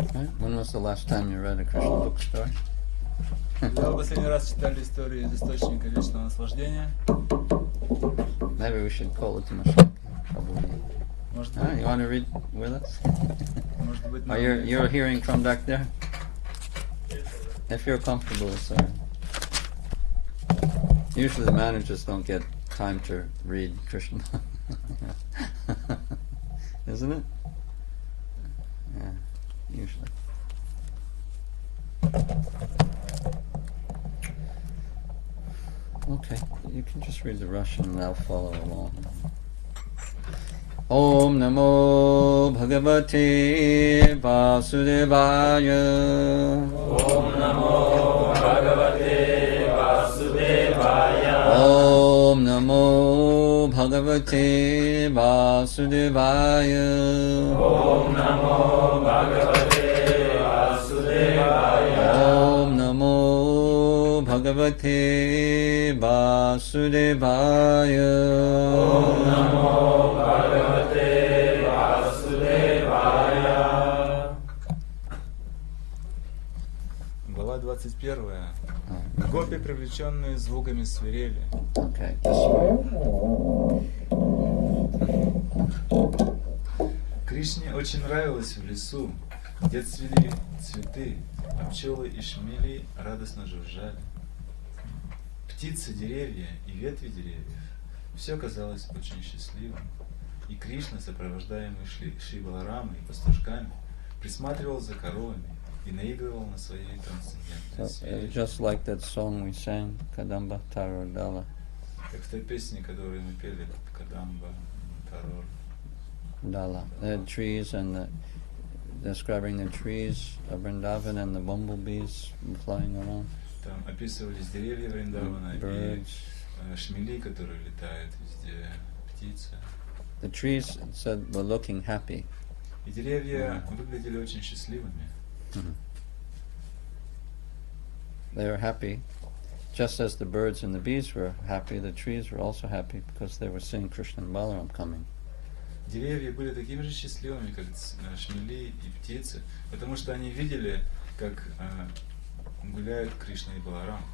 Right? When was the last time you read a Krishna book story? Когда вы последний раз читали историю из Источника Вечного наслаждения? Maybe we should call it to Mashiach. Probably. Может You быть, want to read with us? может быть, Or you're hearing from back there? If you're comfortable, sir. Usually the managers don't get time to read Krishna. Isn't it? Yeah, usually. Okay, you can just read the Russian and I'll follow along. Om Namo Bhagavate Vasudevaya. Om Namo Bhagavate Vasudevaya. Om Namo Bhagavate Vasudevaya. Om Namo Bhagavate Vasudevaya. Om Namo Bhagavate Vasudevaya. Om Namo Bhagavate Vasudevaya. Глава 21. Гопи, привлеченные звуками свирели. Okay, this way. Кришне очень нравилось в лесу, где цвели цветы, а пчелы и шмели радостно жужжали. Птицы, деревья и ветви деревьев — все казалось очень счастливым. И Кришна, сопровождаемый Шри Баларамой и пастушками, присматривал за коровами и наигрывал на своей трансцендентной сфере. Just like that song we sang, Kadamba Taror Dala. Как в той песне, которую мы пели, Кадамба Тарор Dala. The trees and describing the trees of Vrindavan and the bumblebees flying around. Там описывались деревья Вриндавана и шмели, которые летают везде, птицы. The trees, it said, were looking happy. И деревья выглядели очень счастливыми. They were happy, just as the birds and the bees were happy. The trees were also happy because they were seeing Krishna and Balaram coming. Деревья были такими же счастливыми, как шмели и птицы, потому что они видели, как гуляют Кришна и Баларам.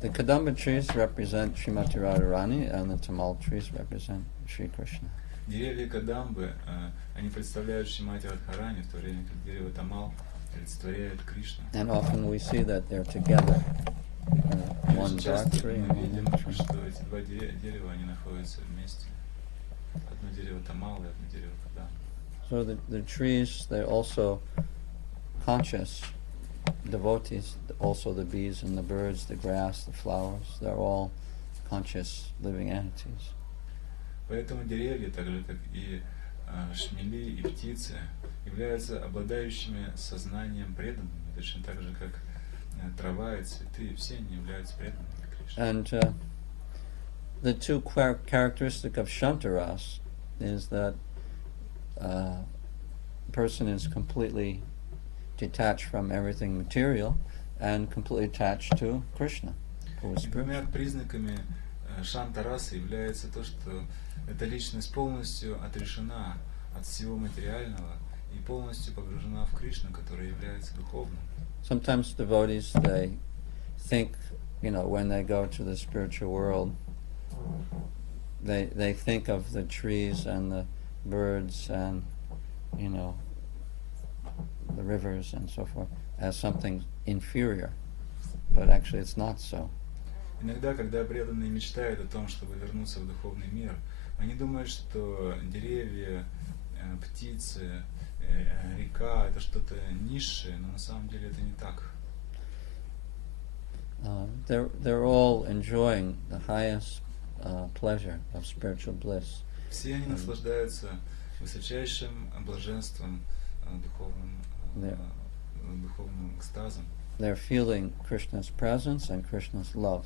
The Kadamba trees represent Srimati Radharani and the Tamal trees represent Sri Krishna. Деревья Кадамбы, они представляют Шримати Радхарани, в то время как дерево Тамал олицетворяет Кришну. And often we see that they're together. One dark tree and мы one видим, light tree. что эти два дерева, они находятся вместе. Одно дерево Тамал и одно дерево Кадамбы. So the trees, they're also conscious devotees, also the bees and the birds, the grass, the flowers, they're all conscious living entities. Поэтому деревья, так же как и шмели и птицы, являются обладающими сознанием преданными, точно так же как трава и цветы, все они являются преданными Кришне. And the two characteristic of Shantaras is that a person is completely detached from everything material and completely attached to Krishna, who is spiritual. Двумя признаками шантарасы является то, что эта личность полностью отрешена от всего материального и полностью погружена в Кришну, который является духовным. Sometimes devotees, they think, when they go to the spiritual world, they think of the trees and the birds and, the rivers and so forth as something inferior, but actually it's not so. Иногда, когда преданные мечтают о том, чтобы вернуться в духовный мир, они думают, что деревья, птицы, река — это что-то низшее, но на самом деле это не так. They're all enjoying the highest pleasure of spiritual bliss. Все они наслаждаются высочайшим блаженством, духовным экстазом. They're feeling Krishna's presence and Krishna's love.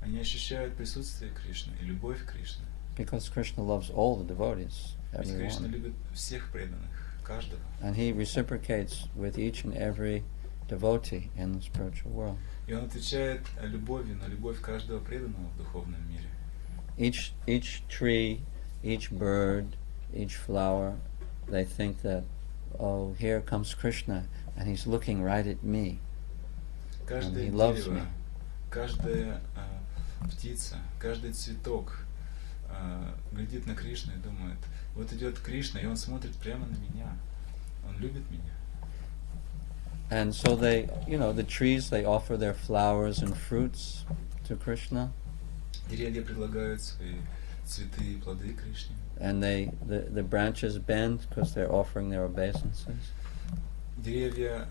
Они ощущают присутствие Кришны и любовь Кришны. Because Krishna loves all the devotees, Ведь Кришна everyone. любит всех преданных, каждого. And he reciprocates with each and every devotee in the spiritual world. И он отвечает любовью на любовь каждого преданного в духовном мире. Each tree, each bird, each flower, they think that oh, here comes Krishna, and he's looking right at me. Каждое he loves дерево, me. каждая птица, каждый цветок глядит на Кришну и думает, вот идет Кришна, и он смотрит прямо на меня. Он любит меня. And so they, the trees, they offer their flowers and fruits to Krishna. Деревья предлагают свои цветы и плоды Кришне. And the branches bend because they're offering their obeisances. Деревья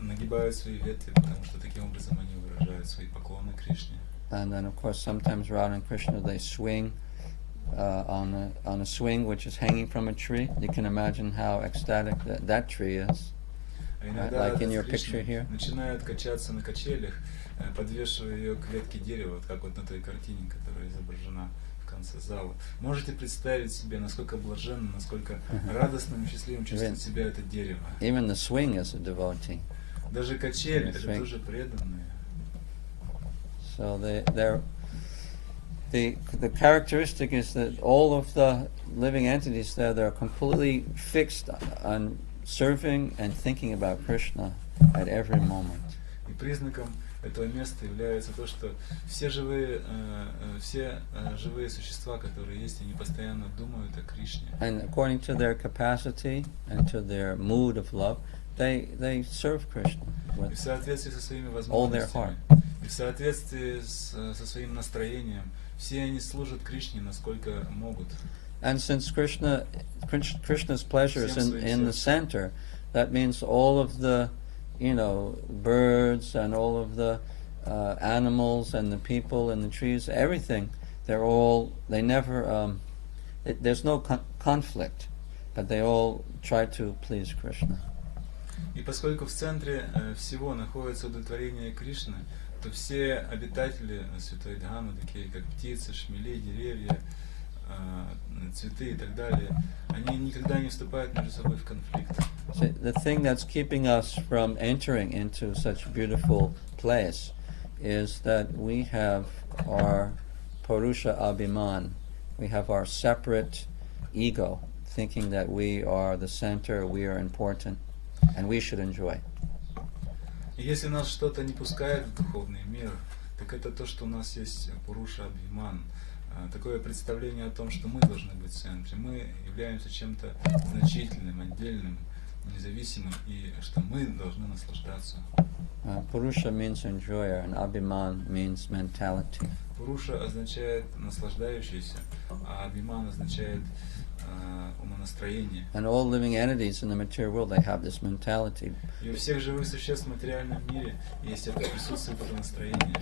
нагибают свои ветви, потому что таким образом они выражают свои поклоны Кришне. And then, of course, sometimes Radha and Krishna, they swing on a swing which is hanging from a tree. You can imagine how ecstatic that tree is. А иногда Like in your Кришна picture here. начинают качаться на качелях, подвешивая ее к ветке дерева, вот как вот на той картине, которая изображена в конце зала. Можете представить себе, насколько блаженным, насколько радостным и счастливым чувствует себя это дерево. Even the swing is a devotee. Даже качели, это тоже преданные. So the characteristic is that all of the living entities there, they're completely fixed on serving and thinking about Krishna at every moment. И признаком этого места является то, что все живые существа, которые есть, они постоянно думают о Кришне. And according to their capacity and to their mood of love, they serve Krishna И в соответствии со своими all their возможностями, heart. и в соответствии со своим настроением, все они служат Кришне, насколько могут. And since Krishna's pleasure is in the center, that means all of the, birds and all of the animals and the people and the trees, everything, they never, there's no conflict, but they all try to please Krishna. И поскольку в центре всего находится удовлетворение Кришны, то все обитатели Святой Дхаммы, такие как птицы, шмели, деревья, цветы и так далее, они никогда не вступают между собой в конфликт. So the thing that's keeping us from entering into such a beautiful place is that we have our Purusha Abhiman. We have our separate ego, thinking that we are the center, we are important, and we should enjoy. И если нас что-то не пускает в духовный мир, так это то, что у нас есть Пуруша Абхиман, такое представление о том, что мы должны быть в центре, мы являемся чем-то значительным, отдельным, независимым, и что мы должны наслаждаться. Purusha means enjoyer, and Abhiman means mentality. Пуруша означает наслаждающийся, а Абхиман означает умонастроение. And all living entities in the material world, they have this mentality. И у всех живых существ в материальном мире есть это присутствие, это настроение.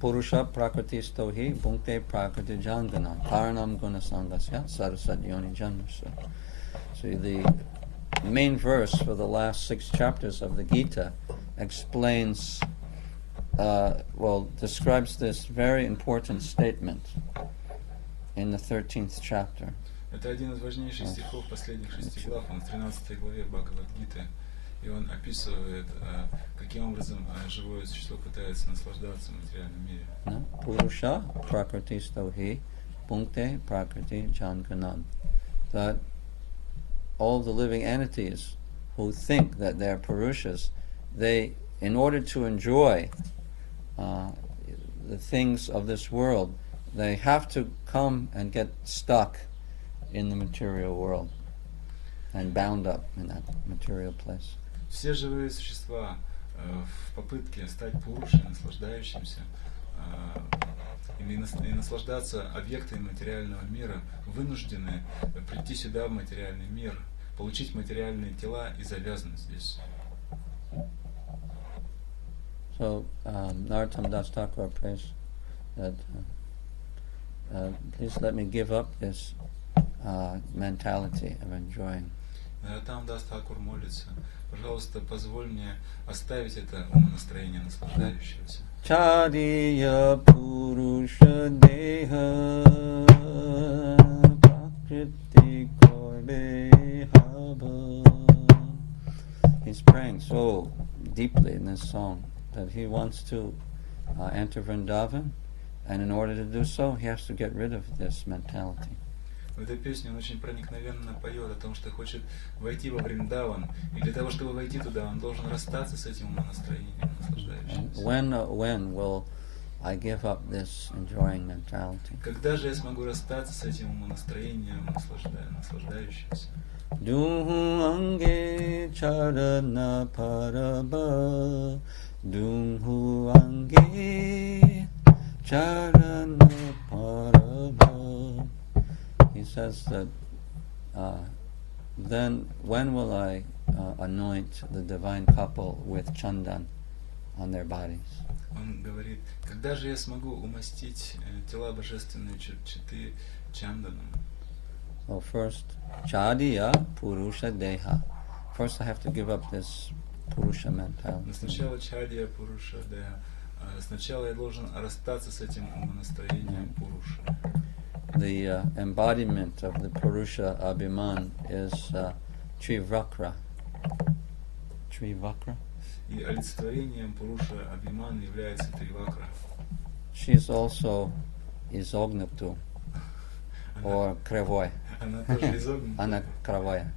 Purusha prakriti stohi bhunkte prakriti jangana karanam guna sangasya sarasat yoni janmasa. So the main verse for the last 6 chapters of the Gita explains, describes this very important statement in the 13th chapter. Это один из важнейших стихов последних 6 глав, он в 13 главе Бхагавад-гиты, и он описывает, каким образом живое существо пытается наслаждаться в материальном мире. Purusha prakriti stohi bhunkte prakriti janganan. That all the living entities who think that they're Purushas, they, in order to enjoy the things of this world, they have to come and get stuck in the material world and bound up in that material place. Все живые существа в попытке стать пурушей, наслаждающимся и наслаждаться объектами материального мира, вынуждены прийти сюда, в материальный мир, получить материальные тела и завязнуть здесь. So, Narottam Das Thakur prays that please let me give up this mentality of enjoying. Нароттам Дас Тхакур молится, пожалуйста, позволь мне оставить это умонастроение наслаждающегося. Chadiya Purusha Deha Prakriti Korbe Haba. He's praying so deeply in this song that he wants to enter Vrindavan, and in order to do so, he has to get rid of this mentality. В этой песне он очень проникновенно поет о том, что хочет войти во Вриндаван. И для того, чтобы войти туда, он должен расстаться с этим умонастроением, наслаждающимся. When will I give up this enjoying mentality? Когда же я смогу расстаться с этим умонастроением, наслаждающимся? Dung ange charana paraba, dung ange charana paraba. He says that then when will I anoint the divine couple with chandan on their bodies? Он говорит, когда же я смогу умастить тела божественные читы чанданом? So first, chadiya purusha deha. First I have to give up this purusha mentality. Сначала чадия пуруша деха. Сначала я должен расстаться с этим умонастроением пуруши. The embodiment of the purusha abhiman is trivakra. Trivakra? И олицетворением пуруша абхиман является тривакра. She is also изогнуту, or кривой. Она тоже изогнута. Она кривая.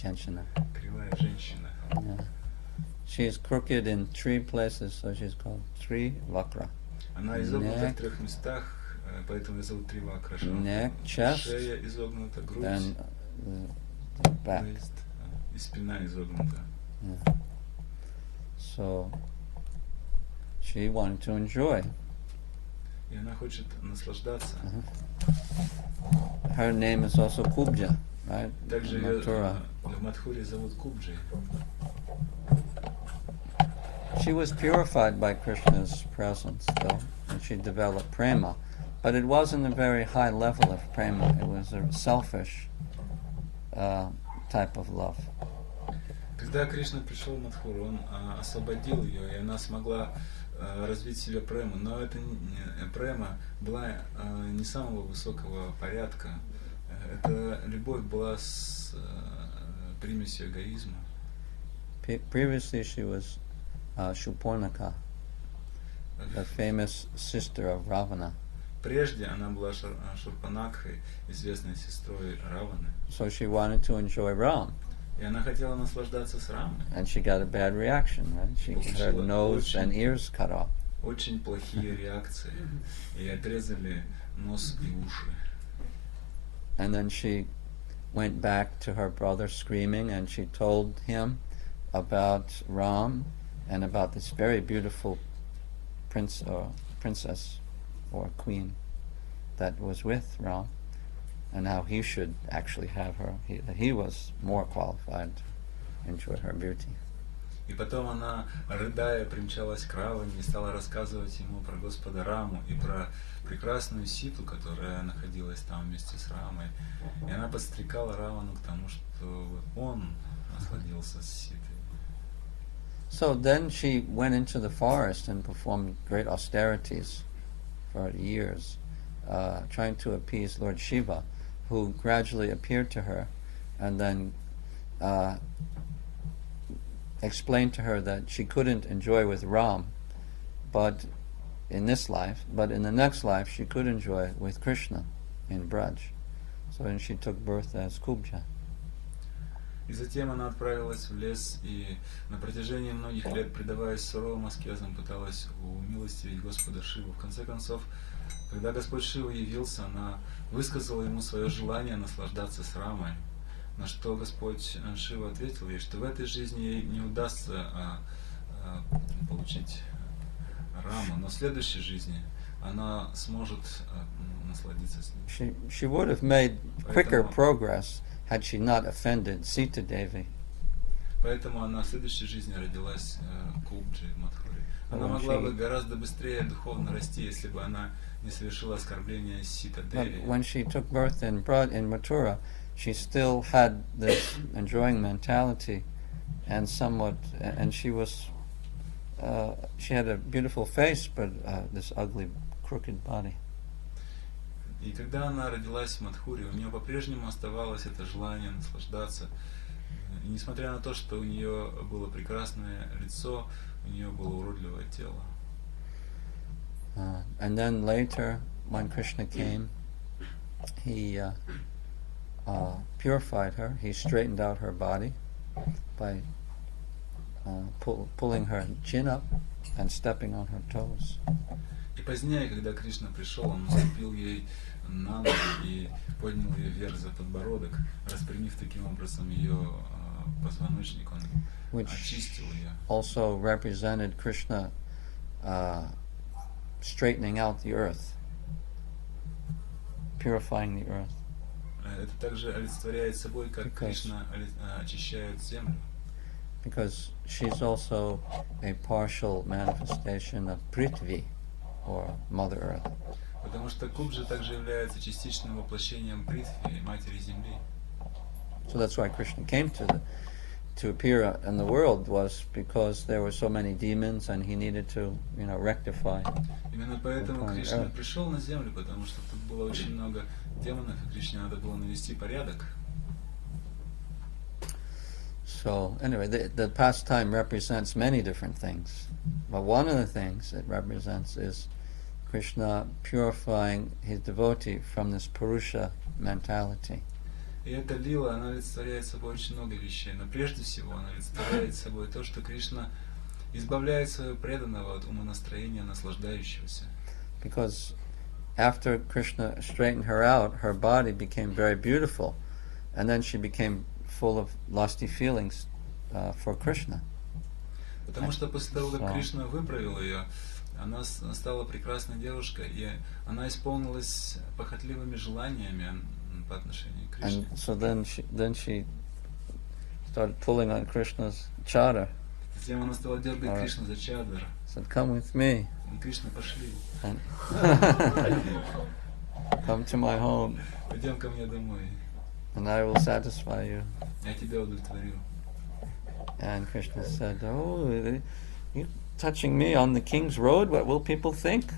Женщина. Кривая женщина. Yeah. She is crooked in 3 places, so she's called Trivakra. Она изогнута в 3 местах, поэтому ее зовут Тривакра. Neck, chest, шея изогнута, грудь, and the back. и спина изогнута. Yeah. So she wanted to enjoy. И она хочет наслаждаться. Her name is also Kubja, right? Также In ее Mathura. в Мадхуре зовут Кубджи. She was purified by Krishna's presence, though, and she developed prema. But it wasn't a very high level of prema. It was a selfish type of love. Когда Кришна пришел в Мадхуру, он освободил ее, и она смогла развить в себе прему. Но эта према была не самого высокого порядка. Эта любовь была с примесью эгоизма. Previously she was Shupornaka, the famous sister of Ravana. Прежде она была Шурпанакхой, известной сестрой Раваны. So she wanted to enjoy Ram. И она хотела наслаждаться с Рамой. And she got a bad reaction, right? She got her nose and ears cut off. Очень плохие реакции. И отрезали нос и уши. And then she went back to her brother screaming, and she told him about Ram and about this very beautiful princess or queen that was with Ram, and how he should actually have her. He was more qualified to enjoy her beauty. И потом она, рыдая, примчалась к Раване и стала рассказывать ему про Господа Раму и про прекрасную Ситу, которая находилась там вместе с Рамой. И она подстрекала Равану к тому, что он насладился с Ситой. So then she went into the forest and performed great austerities for years, trying to appease Lord Shiva, who gradually appeared to her and then explained to her that she couldn't enjoy with Ram, but in this life, but in the next life she could enjoy with Krishna in Braj. So then she took birth as Kubja. И затем она отправилась в лес и на протяжении многих лет, предаваясь суровым аскезам, пыталась умилостивить Господа Шиву. В конце концов, когда Господь Шива явился, она высказала ему свое желание наслаждаться с Рамой, на что Господь Шива ответил ей, что в этой жизни ей не удастся получить Раму, но в следующей жизни она сможет насладиться с ним. She would have made quicker progress had she not offended Sita Devi. Поэтому она в следующей жизни родилась Кубджи в Мадхуре. Она могла бы гораздо быстрее духовно расти, если бы она не совершила оскорбления Сита Деви. But when she took birth in Mathura, she still had this enjoying mentality, and she was, she had a beautiful face, but this ugly, crooked body. И когда она родилась в Мадхуре, у нее по-прежнему оставалось это желание наслаждаться. И несмотря на то, что у нее было прекрасное лицо, у нее было уродливое тело. And then later, when Krishna came, he purified her. He straightened out her body by pulling her chin up and stepping on her toes. И позднее, когда Кришна пришел, он наступил ей на ноги и поднял ее вверх за подбородок, распрямив таким образом ее позвоночник, он очистил ее. Also represented Krishna straightening out the earth, purifying the earth. Это также олицетворяет собой, как Кришна очищает землю. Because she's also a partial manifestation of Prithvi, or Mother Earth. Потому что Кубджа также является частичным воплощением Притхви, матери Земли. So that's why Krishna came to appear in the world, was because there were so many demons and he needed to, rectify. Именно поэтому Кришна пришел на землю, потому что тут было очень много демонов, и Кришне надо было навести порядок. So anyway, the pastime represents many different things, but one of the things it represents is Krishna purifying his devotee from this Purusha mentality. И эта лила, она олицетворяет собой очень много вещей, но прежде всего она олицетворяет собой то, что Кришна избавляет своего преданного от умонастроения наслаждающегося. Because after Krishna straightened her out, her body became very beautiful, and then she became full of lusty feelings for Krishna. Потому что после того, как Кришна выправил ее, она стала прекрасной девушкой, и она исполнилась похотливыми желаниями по отношению к Кришне. And so then she started pulling on Krishna's chadar. Затем она стала дергать Кришну за чадр. Said, "Come with me." Кришна, пошли. Come to my home. Пойдем ко мне домой. And I will satisfy you. Я тебя удовлетворю. And Krishna said, "Oh, you touching me on the king's road? What will people think?"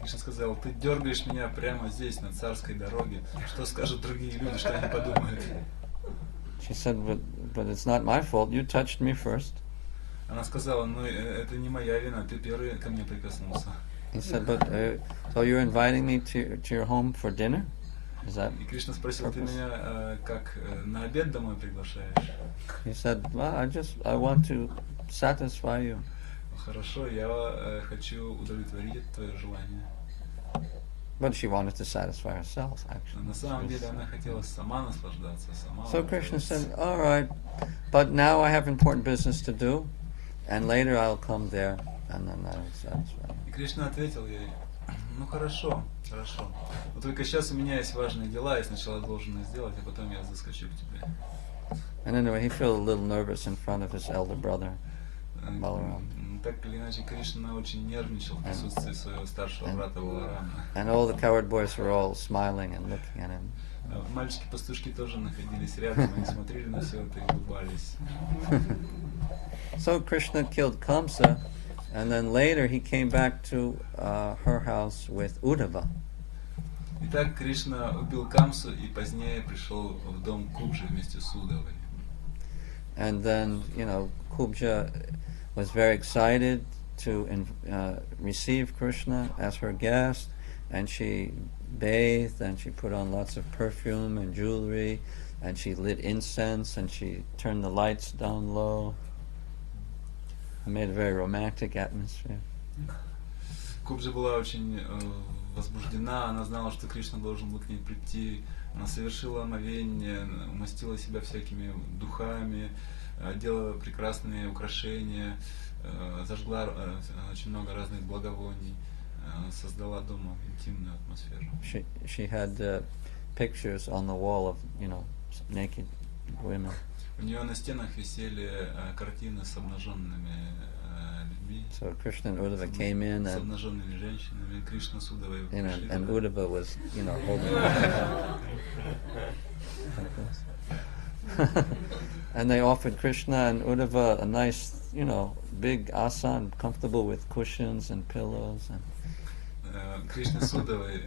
Кришна сказал, ты дергаешь меня прямо здесь, на царской дороге. Что скажут другие люди, что они подумают? She said, but it's not my fault. You touched me first. Она сказала, ну это не моя вина, ты первый ко мне прикоснулся. He said, but so you're inviting me to your home for dinner? Is that? И Кришна спросил, ты меня как на обед домой приглашаешь? He said, well, I want to satisfy you. Хорошо, я хочу удовлетворить твое желание. But she wanted to satisfy herself, actually. На самом деле она хотела сама наслаждаться, сама. So Krishna said, all right, but now I have important business to do, and later I'll come there, and then I'll satisfy you. И Кришна ответил ей, ну хорошо, хорошо. Но только сейчас у меня есть важные дела, я сначала должен их сделать, а потом я заскочу к тебе. And anyway, he felt a little nervous in front of his elder brother, Balaram. Так или иначе, Кришна очень нервничал в присутствии своего старшего брата Баларама. And all the coward boys were all smiling and looking at him. Мальчики-пастушки тоже находились рядом, они смотрели на все это и улыбались. So Krishna killed Kamsa, and then later he came back to her house with Uddhava. Итак, Кришна убил Камсу и позднее пришел в дом Кубжи вместе с Удавой. And then, Kubja was very excited to receive Krishna as her guest, and she bathed, and she put on lots of perfume and jewelry, and she lit incense, and she turned the lights down low. It made a very romantic atmosphere. Кубжа была очень возбуждена, она знала, что Кришна должен был к ней прийти. Она совершила омовение, умастила себя всякими духами, делала прекрасные украшения, зажгла очень много разных благовоний, создала дома интимную атмосферу. She had pictures on the wall of, naked women. У нее на стенах висели картины с обнаженными людьми. So Krishna and Uddhava came in, с and обнаженными женщинами. Кришна с Удавой пришли. and Uddhava was, holding her. And they offered Krishna and Uddhava a nice, big asan, comfortable with cushions and pillows. And Кришне с Удавой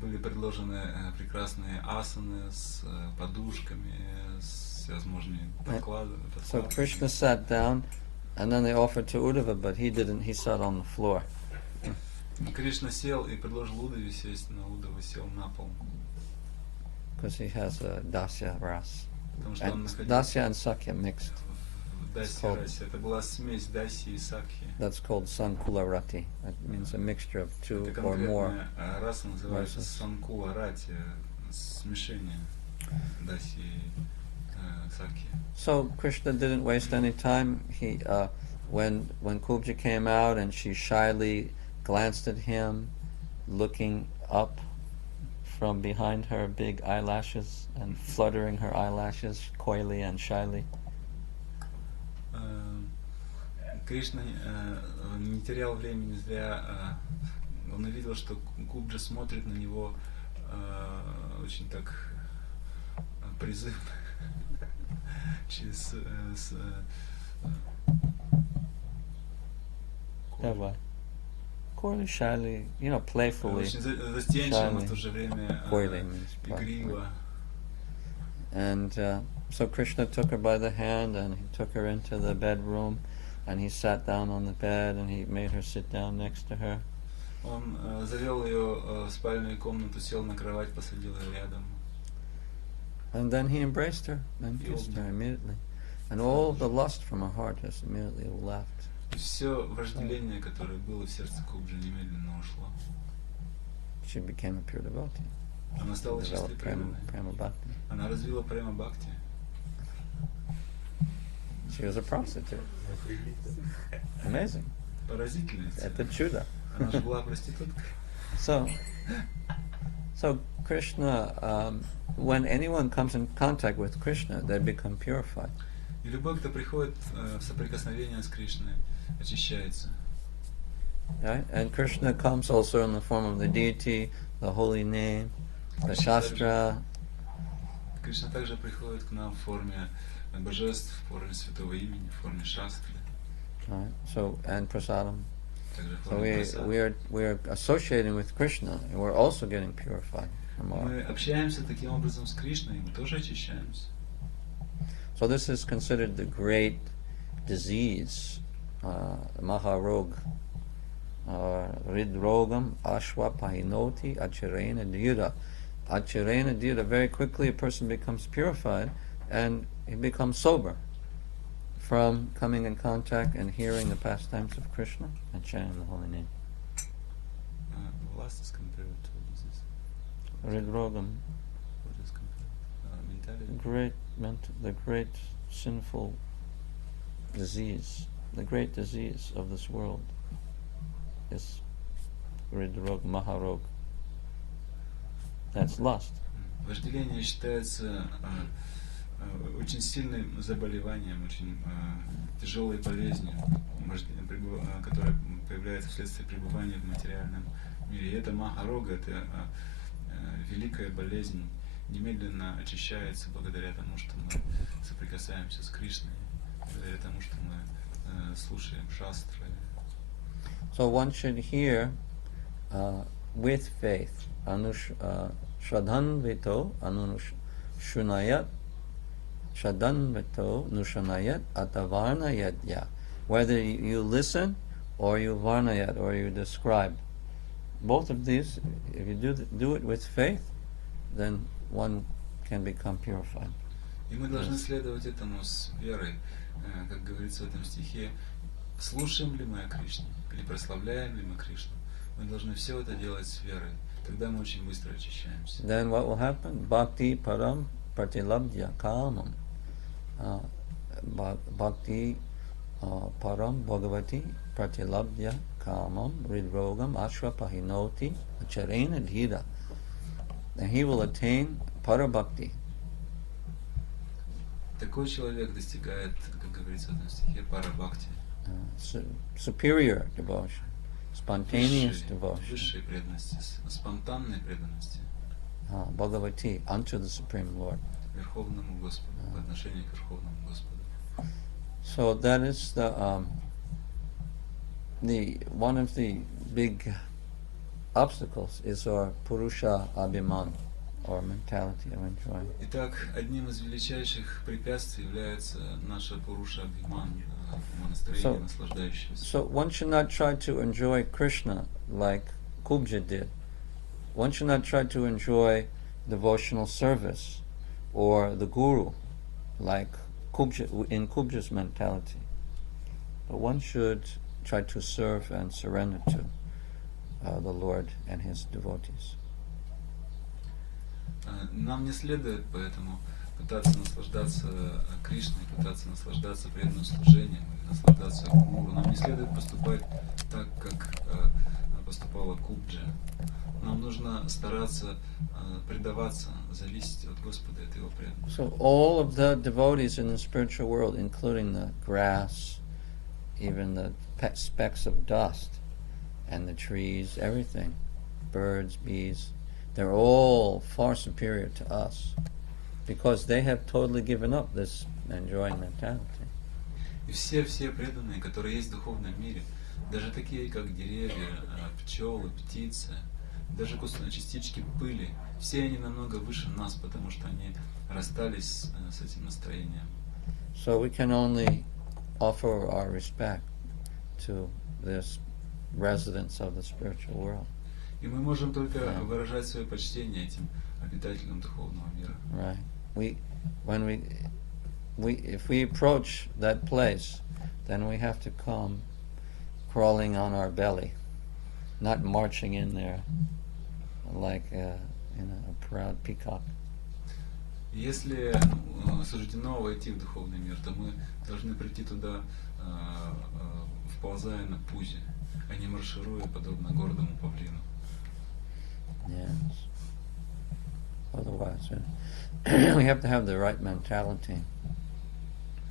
были предложены прекрасные асаны с подушками, с всевозможными подкладами. So Krishna sat down, and then they offered to Uddhava, but he didn't. He sat on the floor. Кришна сел и предложил Удаве сесть, но Удава сел на пол. Because he has a dasya ras. Потому что он And находился dasya and sakya mixed. в Даси called- расе. Это была смесь Даси и Сакхи. That's called sankularati. That means a mixture of two Это or more. конкретная раса называется verses. Санкула Рати, смешение Даси и Сакхи. So Krishna didn't waste any time. He, when Kubja came out and she shyly glanced at him, looking up from behind her big eyelashes and fluttering her eyelashes coyly and shyly. Кришна не терял времени зря. Он увидел, что Кубджа смотрит на него очень так призывно через Давай. Coyly, shyly, playfully. очень застенчиво, но в то же время Coyly means игриво. And so Krishna took her by the hand and he took her into the bedroom and he sat down on the bed and he made her sit down next to her. Он завел ее в спальную комнату, сел на кровать, посадил ее рядом. And then he embraced her and kissed her immediately. And all the lust from her heart has immediately left. И все вожделение, которое было в сердце Кубджи, немедленно ушло. She became a pure devotee. Она стала чистой Developed преданной. prema bhakti. Она развила према бхакти. She was a prostitute. Amazing. Поразительница. Это чудо. Она же была проституткой. So Krishna, when anyone comes in contact with Krishna, they become purified. И любой, кто приходит в соприкосновение с Кришной, очищается. Right? And Krishna comes also in the form of the deity, the holy name, the shastra. Кришна также приходит к нам в форме божеств, в форме святого имени, в форме шастры. Right? So and prasadam. Также в So форме прасады. we're associating with Krishna, and we're also getting purified from our. Мы общаемся таким образом с Кришной, и мы тоже очищаемся. So this is considered the great disease, Maharog, Ridrogam, Ashwa Pahinoti, Acharena Dhyuta. Acharena Dhyuta, very quickly a person becomes purified and he becomes sober from coming in contact and hearing the pastimes of Krishna and chanting the holy name. Last is compared to disease. Ridrogam, What is compared? Mentality. the great sinful disease, the great disease of this world is Ridrog, Maharog. That's lust. Вожделение считается очень сильным заболеванием, очень тяжелой болезнью, которая появляется вследствие пребывания в материальном мире. И это Махарога, это великая болезнь, немедленно очищается благодаря тому, что мы соприкасаемся с Кришной, благодаря тому, что мы слушаем шастры. So one should hear with faith, Shraddhanvito Anushunayat, Shraddhanvito Nushanayat Atavarna Yadya. Whether you listen or you varnayat or you describe, both of these, if you do it with faith, then one can become purified. И мы должны следовать этому с верой, как говорится в этом стихе. Слушаем ли мы о Кришне или прославляем ли мы Кришну? Мы должны все это делать с верой. Тогда мы очень быстро очищаемся. Then what will happen? Bhakti param pratilabdya kamam. Bhakti param bhagavati pratilabdya kamam ridrogam ashva pahinoti acharena dhira. And he will attain parabhakti. Такой человек достигает, как говорится в этом стихе, парабхакти. Superior devotion, spontaneous devotion. Высшей преданности, спонтанной преданности Bhagavati, unto the Supreme Lord. Верховному Господу, в отношении к Верховному Господу. So that is the one of the big obstacles is our Purusha Abhiman, or mentality of enjoying. Итак, одним из величайших препятствий является наша Пуруша Абхиман, настроение наслаждающегося. So one should not try to enjoy Krishna like Kubja did. One should not try to enjoy devotional service or the guru, like in Kubja's mentality. But one should try to serve and surrender to the Lord and His devotees. Нам не следует поэтому пытаться наслаждаться Кришной, пытаться наслаждаться преданным служением, наслаждаться гуру. Нам не следует поступать так, как поступала Кубджа. Нам нужно стараться предаваться, зависеть от Господа и от Его преданных. So all of the devotees in the spiritual world, including the grass, even the specks of dust, and the trees, everything, birds, bees, they're all far superior to us because they have totally given up this enjoying mentality. И все преданные, которые есть в духовном мире, даже такие, как деревья, пчелы, птицы, даже частички пыли, все они намного выше нас, потому что они расстались с этим настроением. So we can only offer our respect to this residents of the spiritual world. И мы можем только выражать свое почтение этим обитателям духовного мира. Right. If we approach that place, then we have to come crawling on our belly, not marching in there like a proud peacock. Если суждено войти в духовный мир, то мы должны прийти туда, вползая на пузе, а не маршируя подобно гордому павлину. Yes. Otherwise, we have to have the right mentality.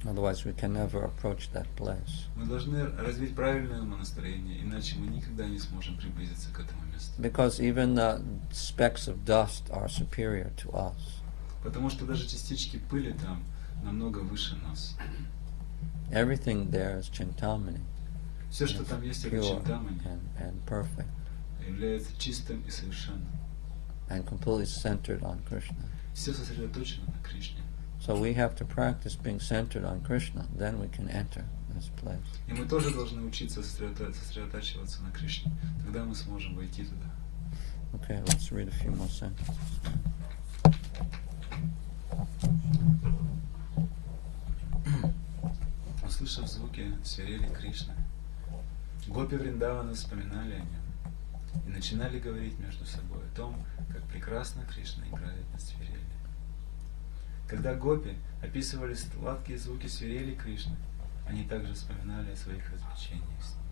Otherwise, we can never approach that place. Мы должны развить правильное умонастроение, иначе мы никогда не сможем приблизиться к этому месту. Because even the specks of dust are superior to us. Потому что даже частички пыли там намного выше нас. Everything there is Chintamani. Все, что там есть, это Чинтамани. And perfect. Является чистым и совершенным. And completely centered on Krishna. Все сосредоточено на Кришне. So we have to practice being centered on Krishna, then we can enter this place. И мы тоже должны учиться сосредотачиваться на Кришне. Тогда мы сможем войти туда. Okay, let's read a few more sentences. Услышав звуки свирели Кришны, гопи Вриндавана вспоминали о нем и начинали говорить между собой о том, как прекрасно Кришна играет на свирели. Когда гопи описывали сладкие звуки свирели Кришны, они также вспоминали о своих развлечениях с ним.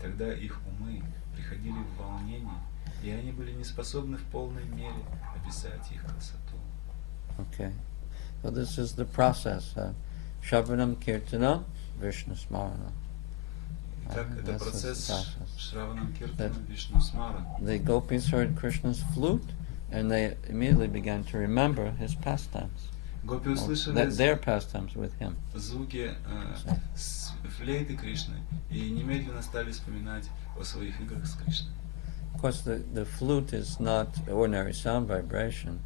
Тогда их умы приходили в волнение, и они были не способны в полной мере описать их красоту. Okay, so this is the process. Shravanam Kirtanam Vishnu Smarana. Итак, это This is процесс the process. Шраванам Киртана Вишну Смара. The gopis heard Krishna's flute, and they immediately began to remember his pastimes. Гопи услышали Their pastimes with him. звуки флейты Кришны и немедленно стали вспоминать о своих играх с Кришной. Of course, the flute is not ordinary sound vibration.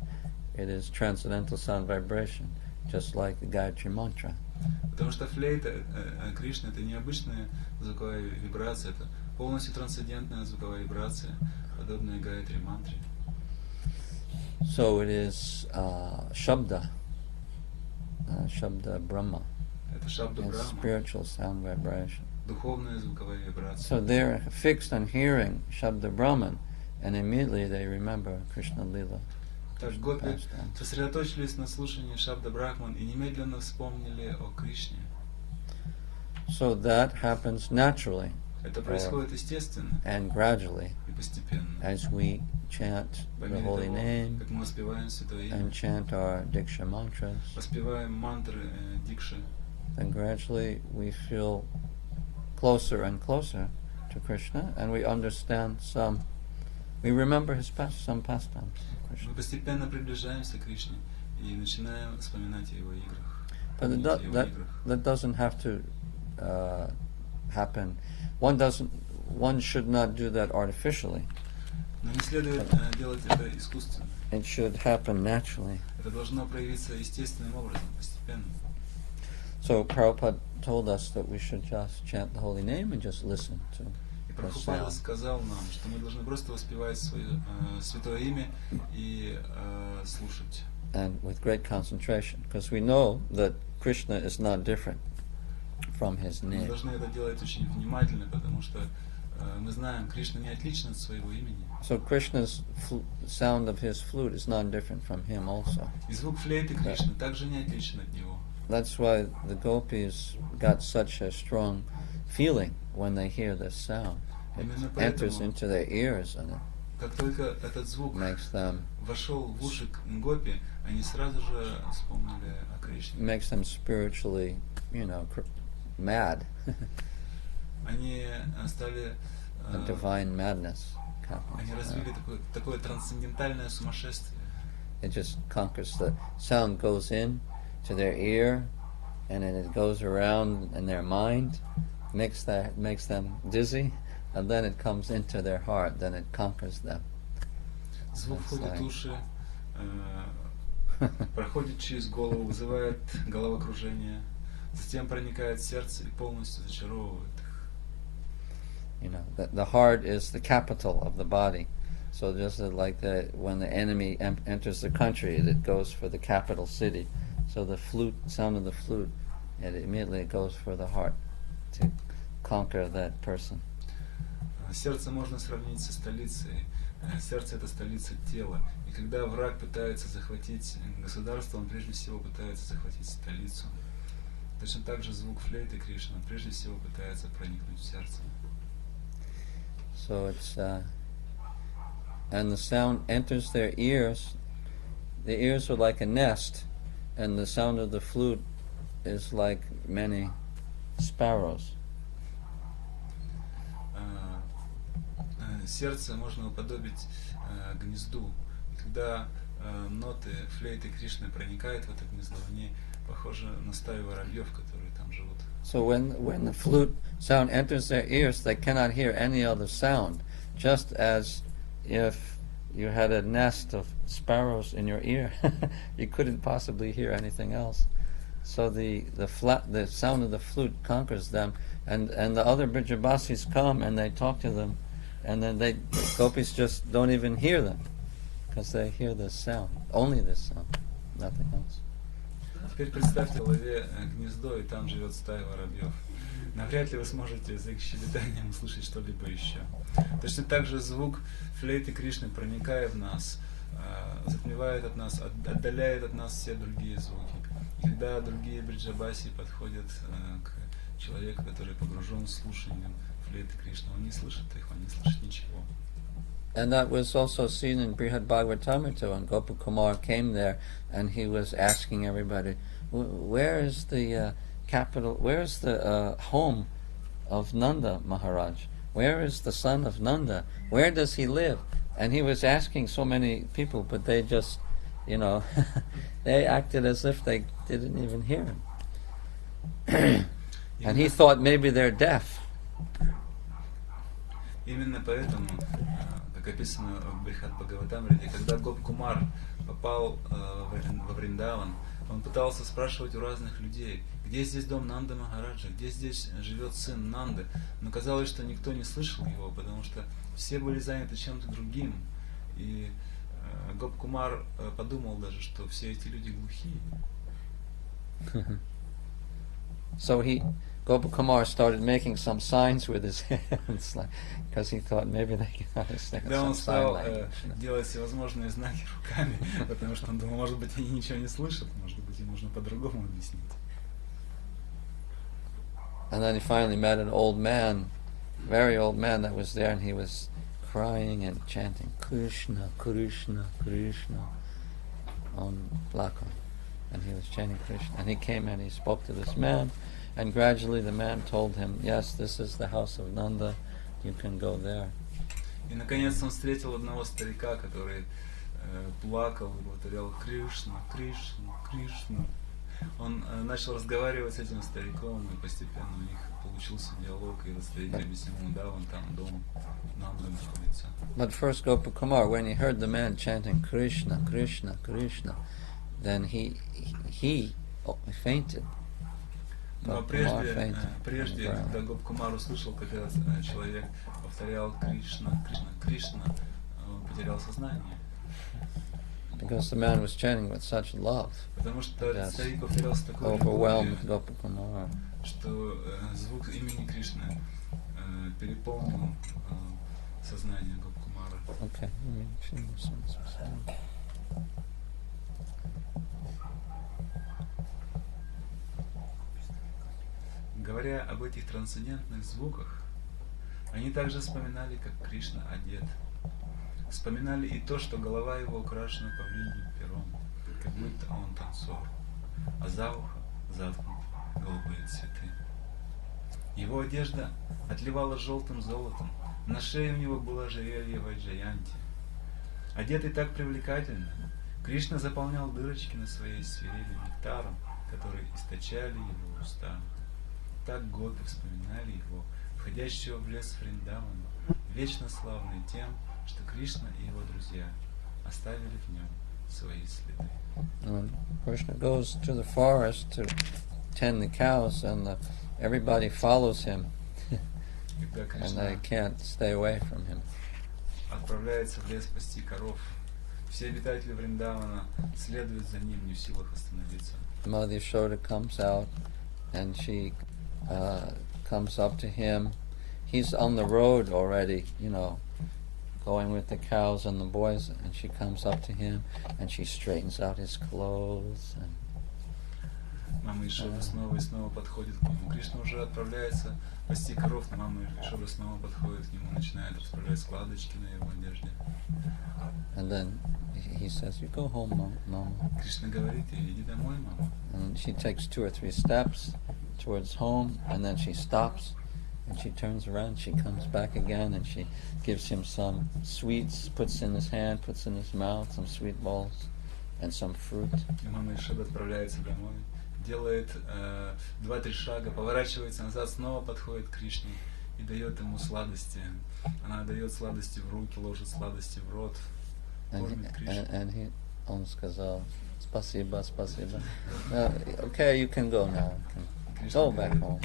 It is transcendental sound vibration, just like the Gayatri Mantra. Потому что флейта Кришны — это необычная звуковая вибрация, это полностью трансцендентная звуковая вибрация, подобная Гayatri мантре. So it is Shabda, Shabda Brahma, Это Шабда and Брахма, spiritual sound vibration. духовная звуковая вибрация. So they're fixed on hearing Shabda Brahman, and immediately they remember Krishna Lila. Так гопи сосредоточились на слушании Шабда Брахман и немедленно вспомнили о Кришне. So that happens naturally Это происходит естественно and gradually и постепенно. as we chant По the мере holy того, name как мы воспеваем Святое Имя, and chant our Diksha mantras, воспеваем мантры Дикши, then gradually we feel closer and closer to Krishna, and we understand we remember some pastimes of Krishna. мы постепенно приближаемся к Кришне и начинаем вспоминать о Его играх. But помнить о Его играх. that doesn't have to happen. One should not do that artificially. Но не следует делать это искусственно. It should happen naturally. Это должно проявиться естественным образом, постепенно. So Prabhupada told us that we should just chant the holy name and just listen to. И Прабхупада sound. сказал нам, что мы должны просто воспевать свое святое имя и слушать. And with great concentration, because we know that Krishna is not different from his Мы name. должны это делать очень внимательно, потому что мы знаем, Кришна не отличен от своего имени. So Krishna's sound of his flute is not different from him also. И звук флейты Кришны также не отличен от него. That's why the gopis got such a strong feeling when they hear this sound. It Именно enters поэтому, into their ears and it как только этот звук makes them вошел в уши гопи, они сразу же вспомнили о Кришне. makes them spiritually, mad. Они стали, A divine madness. они развили такое трансцендентальное сумасшествие. It just conquers. The sound goes in to their ear, and then it goes around in their mind, makes them dizzy, and then it comes into their heart. Then it conquers them. Звук входит в уши, проходит через голову, вызывает головокружение, затем проникает в сердце и полностью зачаровывает их. The heart is the capital of the body. So just like when the enemy enters the country, it goes for the capital city. So the sound of the flute, it immediately goes for the heart to conquer that person. Сердце можно сравнить со столицей. Сердце — это столица тела. И когда враг пытается захватить государство, он прежде всего пытается захватить столицу. Точно так же звук флейты Кришны прежде всего пытается проникнуть в сердце. So it's and the sound enters their ears. The ears are like a nest, and the sound of the flute is like many sparrows. Сердце можно уподобить гнезду. И когда ноты флейты Кришны проникают в это гнездо, они похожи на стаю воробьев, которые там живут. So when the flute sound enters their ears, they cannot hear any other sound, just as if you had a nest of sparrows in your ear. You couldn't possibly hear anything else. So the sound of the flute conquers them, and the other Brijabasis come and they talk to them, and then the gopis just don't even hear them, because they hear this sound, only this sound, nothing else. Теперь представьте в голове гнездо, и там живет стая воробьев. Навряд ли вы сможете за их щебетанием услышать что-либо еще. Точно так же звук флейты Кришны, проникая в нас, затмевает от нас, отдаляет от нас все другие звуки. И когда другие бриджабаси подходят к человеку, который погружен в слушание флейты Кришны, он не слышит их, он не слышит ничего. And that was also seen in Brihad Bhagavatamrita when Gopakumar came there and he was asking everybody, where is the capital, where is the home of Nanda Maharaj? Where is the son of Nanda? Where does he live? And he was asking so many people, but they just, they acted as if they didn't even hear him. And he thought maybe they're deaf. Именно поэтому, как описано в Брихад Бхагаватамрите, когда Гоп-Кумар попал во Вриндаван, он пытался спрашивать у разных людей, где здесь дом Нанды Махараджа, где здесь живет сын Нанды, но казалось, что никто не слышал его, потому что все были заняты чем-то другим, и Гоп-Кумар подумал даже, что все эти люди глухие. So Gopakumar started making some signs with his hands, because he thought maybe they can understand Когда он some sign стал language. делать всевозможные знаки руками, потому что он думал, может быть, они ничего не слышат, может быть, им нужно по-другому объяснить. And then he finally met an old man, very old man that was there, and he was crying and chanting Krishna, Krishna, Krishna on Lakon. And he was chanting Krishna. And he came and he spoke to this man, and gradually the man told him, yes, this is the house of Nanda, you can go there. И наконец он встретил одного старика, который плакал и повторял Кришна, Кришна, Кришна. Он начал разговаривать с этим стариком, и постепенно у них получился диалог, и этот старик объяснил ему, да, вон там дом Нанды находится. But first Gopakumar, when he heard the man chanting Krishna, Krishna, Krishna, then he fainted. Но прежде, когда Гоп-Кумар услышал, как этот человек повторял Кришна, Кришна, Кришна, он потерял сознание. Because the man was chanting with such love. Потому что Yes. старик повторял с такой Overwhelmed любовью, Gopakumara. что звук имени Кришны переполнил сознание Гопкумара. Okay. Говоря об этих трансцендентных звуках, они также вспоминали, как Кришна одет. Вспоминали и то, что голова его украшена павлиньим пером, как будто он танцор, а за ухо заткнуты голубые цветы. Его одежда отливала желтым золотом, на шее у него было ожерелье Вайджаянти. Одетый так привлекательно, Кришна заполнял дырочки на своей свирели нектаром, который источали его уста. Так гопи вспоминали его, входящего в лес Вриндавана, вечно славный тем, что Кришна и его друзья оставили в нем свои следы. When Krishna goes to the forest to tend the cows, and everybody follows him, Когда and Кришна they can't stay away from him. отправляется в лес пасти коров, все обитатели Вриндавана следуют за ним, не в силах остановиться. Mother Yashoda comes out, and she comes up to him. He's on the road already, going with the cows and the boys, and she comes up to him, and she straightens out his clothes. And Мама Ишода снова и снова подходит к нему. Кришна уже отправляется пасти коров, но мама Ишода снова подходит к нему, начинает расправлять складочки на его одежде. And then he says, "You go home, Mama." Кришна говорит ей: иди домой, мама. And she takes 2 or 3 steps towards home, and then she stops, and she turns around, she comes back again, and she gives him some sweets, puts in his hand, puts in his mouth, some sweet balls, and some fruit. И мама Ишода отправляется домой, делает 2-3 шага, поворачивается назад, снова подходит к Кришне и дает ему сладости. Она дает сладости в руки, ложит сладости в рот, кормит Кришну. And he сказал, "Спасибо, спасибо." Okay, you can go now. You can go back home.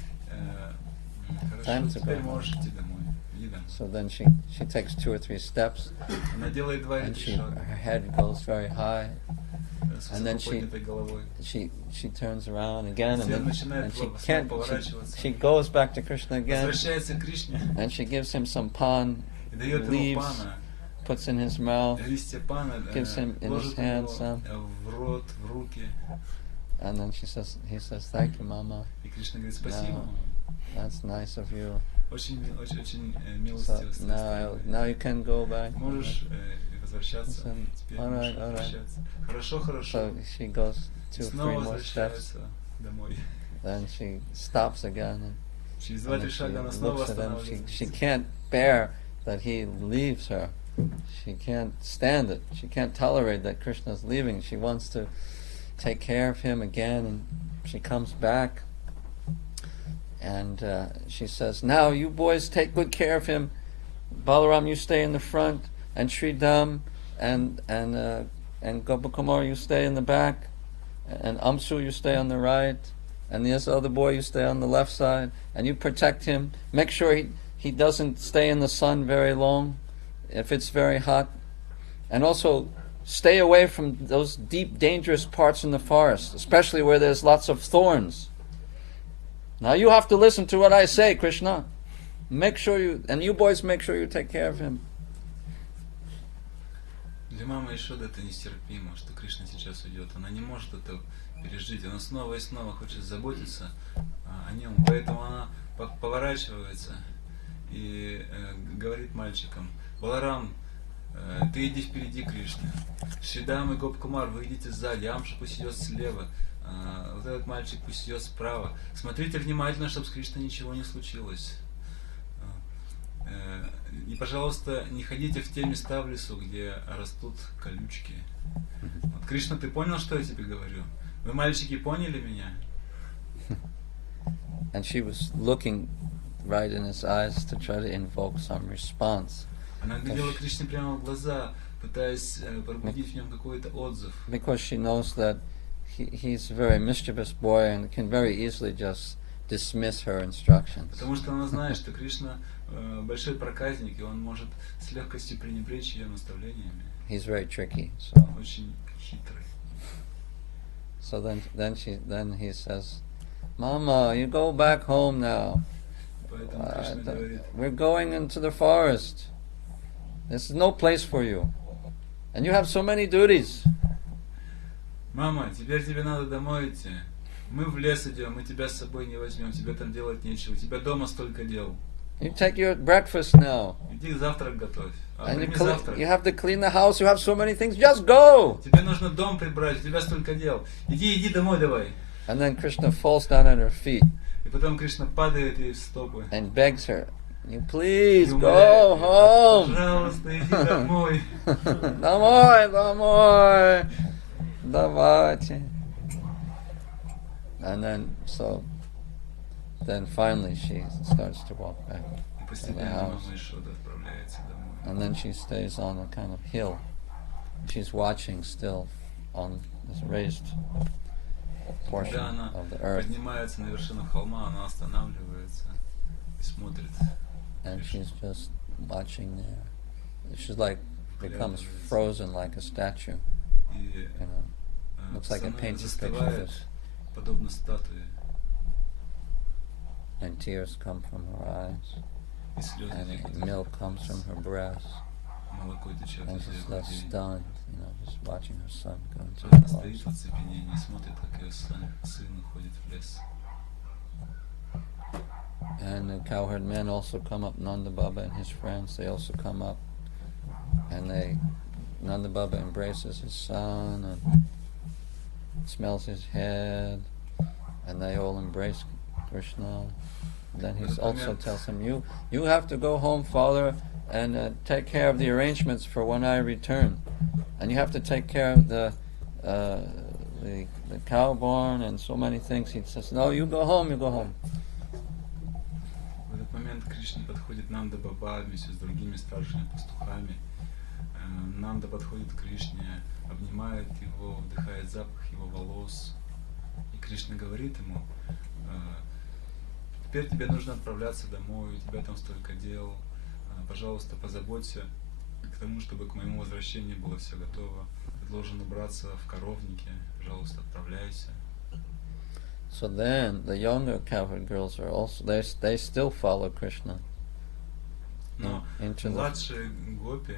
Хорошо, теперь можешь идти домой. Иди домой. So then she takes 2 or 3 steps, Она делает 2 или and 3 шага her head goes very high, с and then высоко поднятой головой. she turns around again, and Затем then начинает she снова can't. поворачиваться. She goes back to Krishna again, Возвращается к Кришне and she gives him some pan и дает ему leaves, пана, puts in his mouth, листья пана, gives him in his ложит hand его some, в рот, в руки. and then he says, "Thank you, Mama. И Кришна говорит: спасибо, мама. That's nice of you. Очень So милостиво с твоей стороны. now you can go back." Можешь возвращаться. Listen, Теперь all можешь right, all right. возвращаться. Хорошо, хорошо. So she goes 2 or 3 Снова more steps, возвращается домой. then she stops again, Через and 2-3 then she шага она снова looks at him. останавливается. She can't bear that he leaves her. She can't stand it. She can't tolerate that Krishna's leaving. She wants to take care of him again, and she comes back, and she says, "Now you boys take good care of him. Balaram, you stay in the front, and Sridham and Gopakumar, you stay in the back, and Amsu, you stay on the right, and this other boy, you stay on the left side, and you protect him. Make sure he doesn't stay in the sun very long if it's very hot, and also stay away from those deep, dangerous parts in the forest, especially where there's lots of thorns. Now you have to listen to what I say, Krishna. Make sure you boys make sure you take care of him." Для мамы Ишоды это нестерпимо, что Кришна сейчас уйдет. Она не может это пережить. Она снова и снова хочет заботиться о нем. Поэтому она поворачивается и говорит мальчикам: Баларам, ты иди впереди Кришны. Шридам и Гопкумар, вы идите сзади. Амша пусть идет слева. Вот этот мальчик пусть идет справа. Смотрите внимательно, чтобы с Кришной ничего не случилось. И, пожалуйста, не ходите в те места в лесу, где растут колючки. Вот, Кришна, ты понял, что я тебе говорю? Вы, мальчики, поняли меня? And she was looking right in his eyes to try to invoke some response. Она глядела Кришне прямо в глаза, пытаясь пробудить в нем какой-то отзыв. Because she knows that he's a very mischievous boy and can very easily just dismiss her instructions. Потому что она знает, что Кришна большой проказник, и он может с легкостью пренебречь ее наставлениями. He's very tricky. So, Очень хитрый. so then he says, "Mama, you go back home now. Поэтому Кришна говорит: We're going into the forest. This is no place for you. And you have so many duties." мама, теперь тебе надо домой идти. Мы в лес идем, мы тебя с собой не возьмем, тебе там делать нечего, у тебя дома столько дел. You take your breakfast now. Иди завтрак готовь. And Прими завтрак. you have to clean the house. You have so many things. Just go. Тебе нужно дом прибрать, у тебя столько дел. Иди домой давай. And then Krishna falls down at her feet И потом Кришна падает ей в стопы. and begs her, "You please И go умоляет её: home. пожалуйста, иди домой. Домой. Давайте." And then finally she starts to walk back. И постепенно мама Ишода отправляется домой. And then she stays on a kind of hill. She's watching still on this raised portion Когда она of the earth. поднимается на вершину холма, она останавливается и смотрит. And she's just watching there. She's like becomes frozen like a statue. И You know, looks like a painted picture of застывает, this. подобно статуе. And tears come from her eyes, И слезы and текут. milk comes from her breast, Молоко течет and из she's ее left груди. stunned, just watching her son go into Она the стоит forest. в оцепенении, смотрит, как ее сын уходит в лес. And the cowherd men also come up, Nanda Baba and his friends, they also come up, and Nanda Baba embraces his son and smells his head, and they all embrace Krishna. Then he also tells him, you have to go home, father, and take care of the arrangements for when I return. And you have to take care of the cow barn and so many things. He says, no, you go home. В этот момент к Кришне подходит Нанда Баба вместе с другими старшими пастухами. Нанда подходит к Кришне, обнимает его, вдыхает запах его волос. И Кришна говорит ему: теперь тебе нужно отправляться домой, у тебя там столько дел. Пожалуйста, позаботься к тому, чтобы к моему возвращению было все готово. Ты должен убраться в коровнике. Пожалуйста, отправляйся. So then the younger cowherd girls are also they still follow Krishna. Но into the младшие гопи,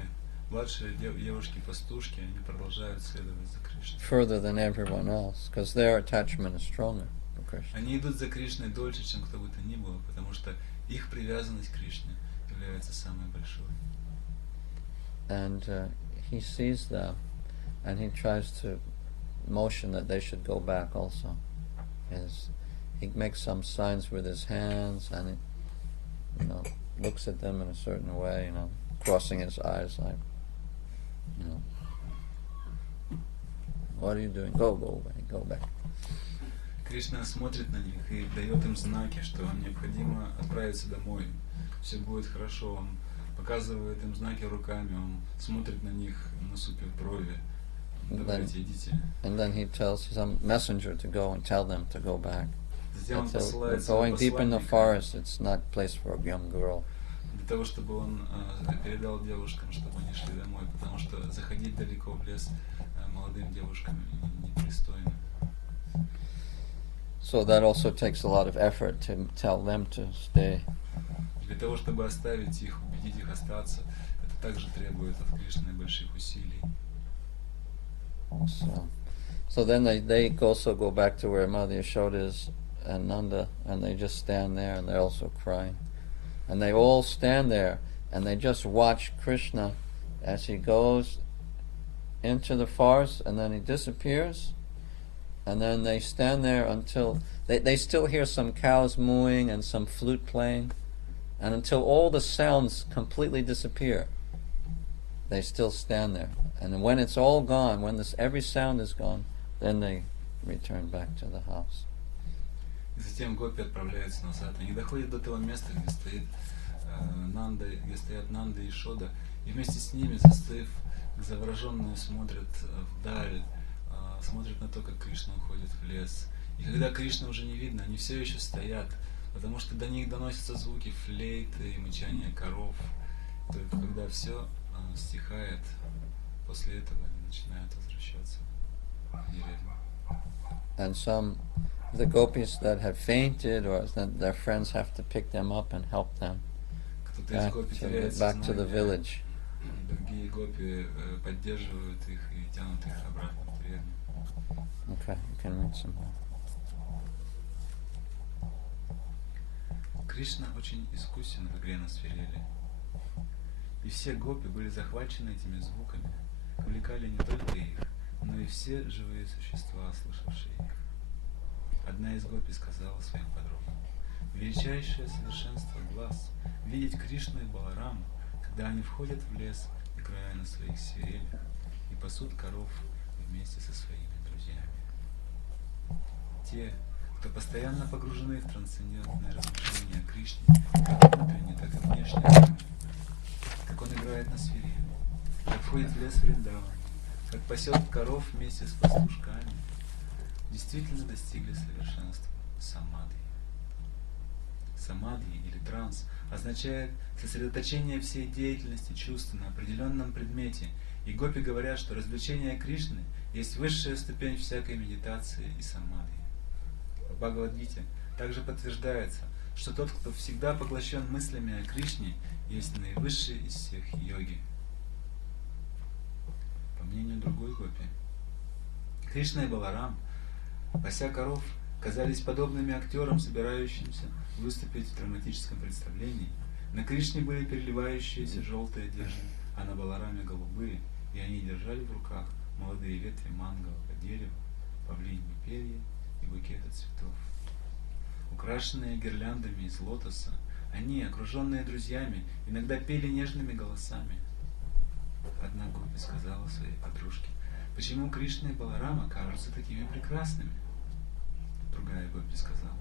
младшие девушки-пастушки, они продолжают следовать за Кришной. further than everyone else, because their attachment is stronger for Krishna. Они идут за Кришной дольше, чем кто бы то ни было, потому что их привязанность к Кришне является самой большой. And he sees them, and he tries to motion that they should go back also. He makes some signs with his hands, and he, looks at them in a certain way, crossing his eyes like, what are you doing? Go away, go back. Кришна смотрит на них и дает им знаки, что вам необходимо отправиться домой. Все будет хорошо. Он показывает им знаки руками, он смотрит на них, насупив брови. Давайте, идите. And then he tells some messenger to go and tell them to go back. Затем он посылает Going deep in the посланника forest, it's not a place for a young girl. для того, чтобы он передал девушкам, чтобы они шли домой, потому что заходить далеко в лес молодым девушкам непристойно. So that also takes a lot of effort to tell them to stay. Для того, чтобы оставить их, убедить их остаться, это также требует от Кришны больших усилий. So then they also go back to where Mother Yashoda is and Nanda, and they just stand there, and they're also crying. And they all stand there, and they just watch Krishna as he goes into the forest, and then he disappears, and then they stand there until they still hear some cows mooing and some flute playing, and until all the sounds completely disappear, they still stand there. And when it's all gone, when every sound is gone, then they return back to the house. И затем гопи отправляются назад. Они доходят до того места, где стоит Нанда, где стоят Нанда и Шода, и вместе с ними, застыв, завороженные смотрят вдаль, смотрят на то, как Кришна уходит в лес. И когда Кришны уже не видно, они все еще стоят, Потому что до них доносятся звуки флейты и мычания коров. Только когда все стихает, после этого они начинают возвращаться в деревню. And some of the gopis that have fainted, or that their friends have to pick them up and help them Кто-то из гопи теряет back to the сознание, village. другие гопи поддерживают их и тянут их обратно в деревню. Okay, you can read some more. Кришна очень искусен в игре на свирели. И все гопи были захвачены этими звуками, увлекали не только их, но и все живые существа, слышавшие их. Одна из гопи сказала своим подругам: величайшее совершенство глаз — видеть Кришну и Балараму, когда они входят в лес, играя на своих свирелях, и пасут коров вместе со своими друзьями. Те, кто постоянно погружены в трансцендентное размышление о Кришне, как внутренне, так и внешне, как он играет на свирели, как входит в лес Вриндавана, как пасет коров вместе с пастушками, действительно достигли совершенства самадхи. Самадхи или транс означает сосредоточение всей деятельности чувств на определенном предмете, и гопи говорят, что развлечение Кришны есть высшая ступень всякой медитации и самадхи. В Бхагавад-гите также подтверждается, что тот, кто всегда поглощен мыслями о Кришне, есть наивысший из всех йоги. По мнению другой гопи, Кришна и Баларам, пася коров, казались подобными актерам, собирающимся выступить в драматическом представлении. На Кришне были переливающиеся желтые одежды, а на Балараме голубые, и они держали в руках молодые ветви мангового дерева, павлиньи перья и букеты цветов. Украшенные гирляндами из лотоса, они, окруженные друзьями, иногда пели нежными голосами. Одна гопи сказала своей подружке: почему Кришна и Баларама кажутся такими прекрасными? Другая гопи сказала: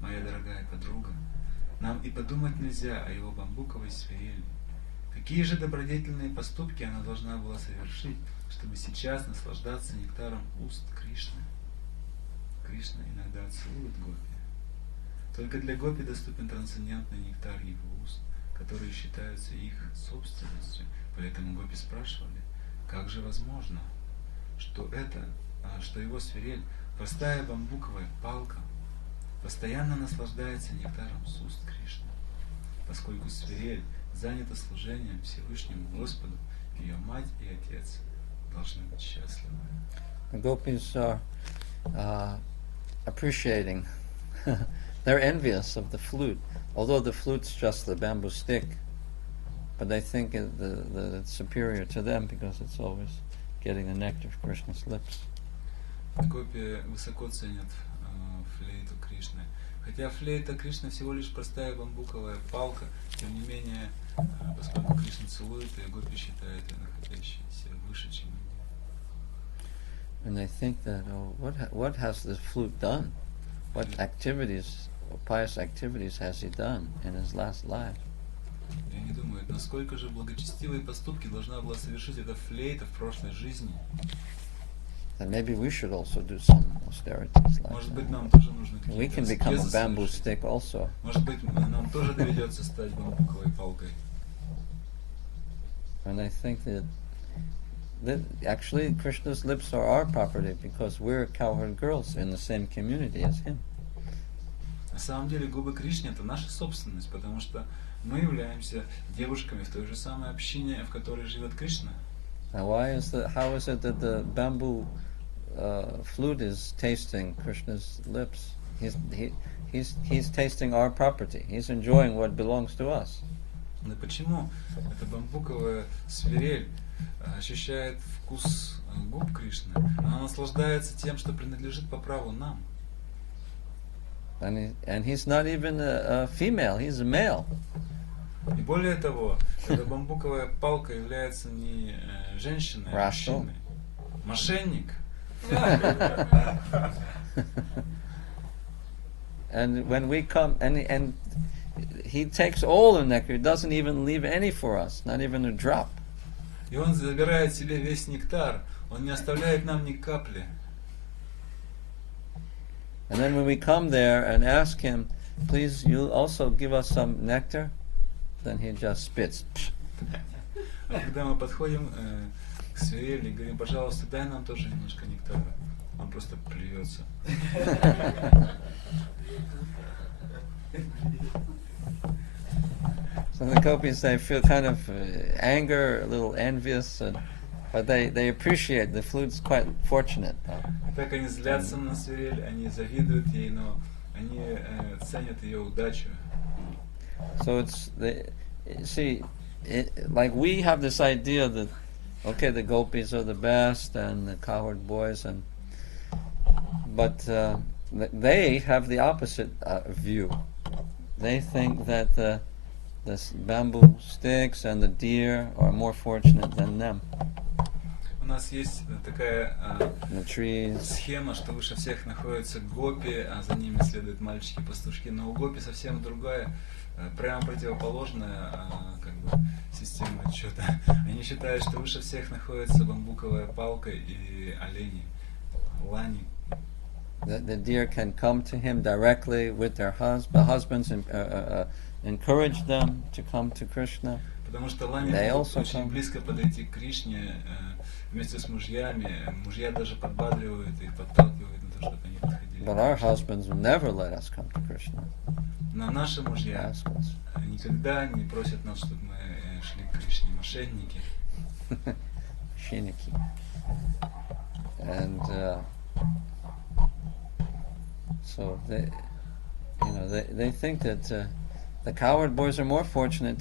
моя дорогая подруга, нам и подумать нельзя о его бамбуковой свирели. Какие же добродетельные поступки она должна была совершить, чтобы сейчас наслаждаться нектаром уст Кришны? Кришна иногда целует гопи. Только для гопи доступен трансцендентный нектар его уст, которые считаются их собственностью. Поэтому гопи спрашивали: как же возможно, что его свирель, простая бамбуковая палка, постоянно наслаждается нектаром с уст Кришны, поскольку свирель занята служением Всевышнему Господу, ее мать и отец должны быть счастливы. The gopis are appreciating. They're envious of the flute, although the flute's just the bamboo stick. But they think that it's superior to them because it's always getting the nectar of Krishna's lips. Гопи высоко ценят флейту Кришны. Хотя флейта Кришны всего лишь простая бамбуковая палка, тем не менее, поскольку Кришна целует ее, гопи считают ее находящейся выше, чем они. And they think that, what has the flute done? What pious activities has he done in his last life? И они думают, насколько же благочестивые поступки должна была совершить эта флейта в прошлой жизни. Then maybe we should also do some austerities like Может быть, that. нам тоже нужно We какие-то can become a аскезы bamboo совершить. stick also. Может быть, нам тоже доведется стать бамбуковой палкой. And I think that actually Krishna's lips are our property because we're cowherd girls in the same community as him. На самом деле губы Кришны — это наша собственность, потому что мы являемся девушками в той же самой общине, в которой живет Кришна. Now, how is it that the bamboo flute is tasting Krishna's lips? He's tasting our property. He's enjoying what belongs to us. Но почему эта бамбуковая свирель ощущает вкус губ Кришны? Она наслаждается тем, что принадлежит по праву нам. And he's not even a female, he's a male. И более того, эта бамбуковая палка является не женщиной, а мужчиной. Мошенник. And when we come, and he takes all the nectar, doesn't even leave any for us, not even a drop. И он забирает себе весь нектар, он не оставляет нам ни капли. And then when we come there and ask him please you also give us some nectar? Then he just spits. А когда мы подходим к свирели и говорим, пожалуйста, дай нам тоже немножко нектара, он просто плюется. So the gopis, they feel kind of anger, a little envious, but they appreciate the flute's quite fortunate. Так они злятся на свирель, они завидуют ей, но они ценят ее удачу. So like we have this idea that, okay, the gopis are the best and the cowherd boys, but they have the opposite view. They think that the bamboo sticks and the deer are more fortunate than them. У нас есть такая The trees. схема, что выше всех находятся гопи, а за ними следуют мальчики-пастушки. Но у гопи совсем другая, прямо противоположная как бы, система отчета. Они считают, что выше всех находится бамбуковая палка и олени, лани. The deer can come to him directly with their husbands and encourage them to come to Krishna. Потому что лани могут очень близко подойти к Кришне вместе с мужьями. Мужья даже подбадривают их, подталкивают на то, чтобы они подходили. But our husbands will never let us come to Krishna. Но наши мужья никогда не просят нас, чтобы мы шли к Кришне. Мошенники. Shiniki. And so they think that the cowherd boys are more fortunate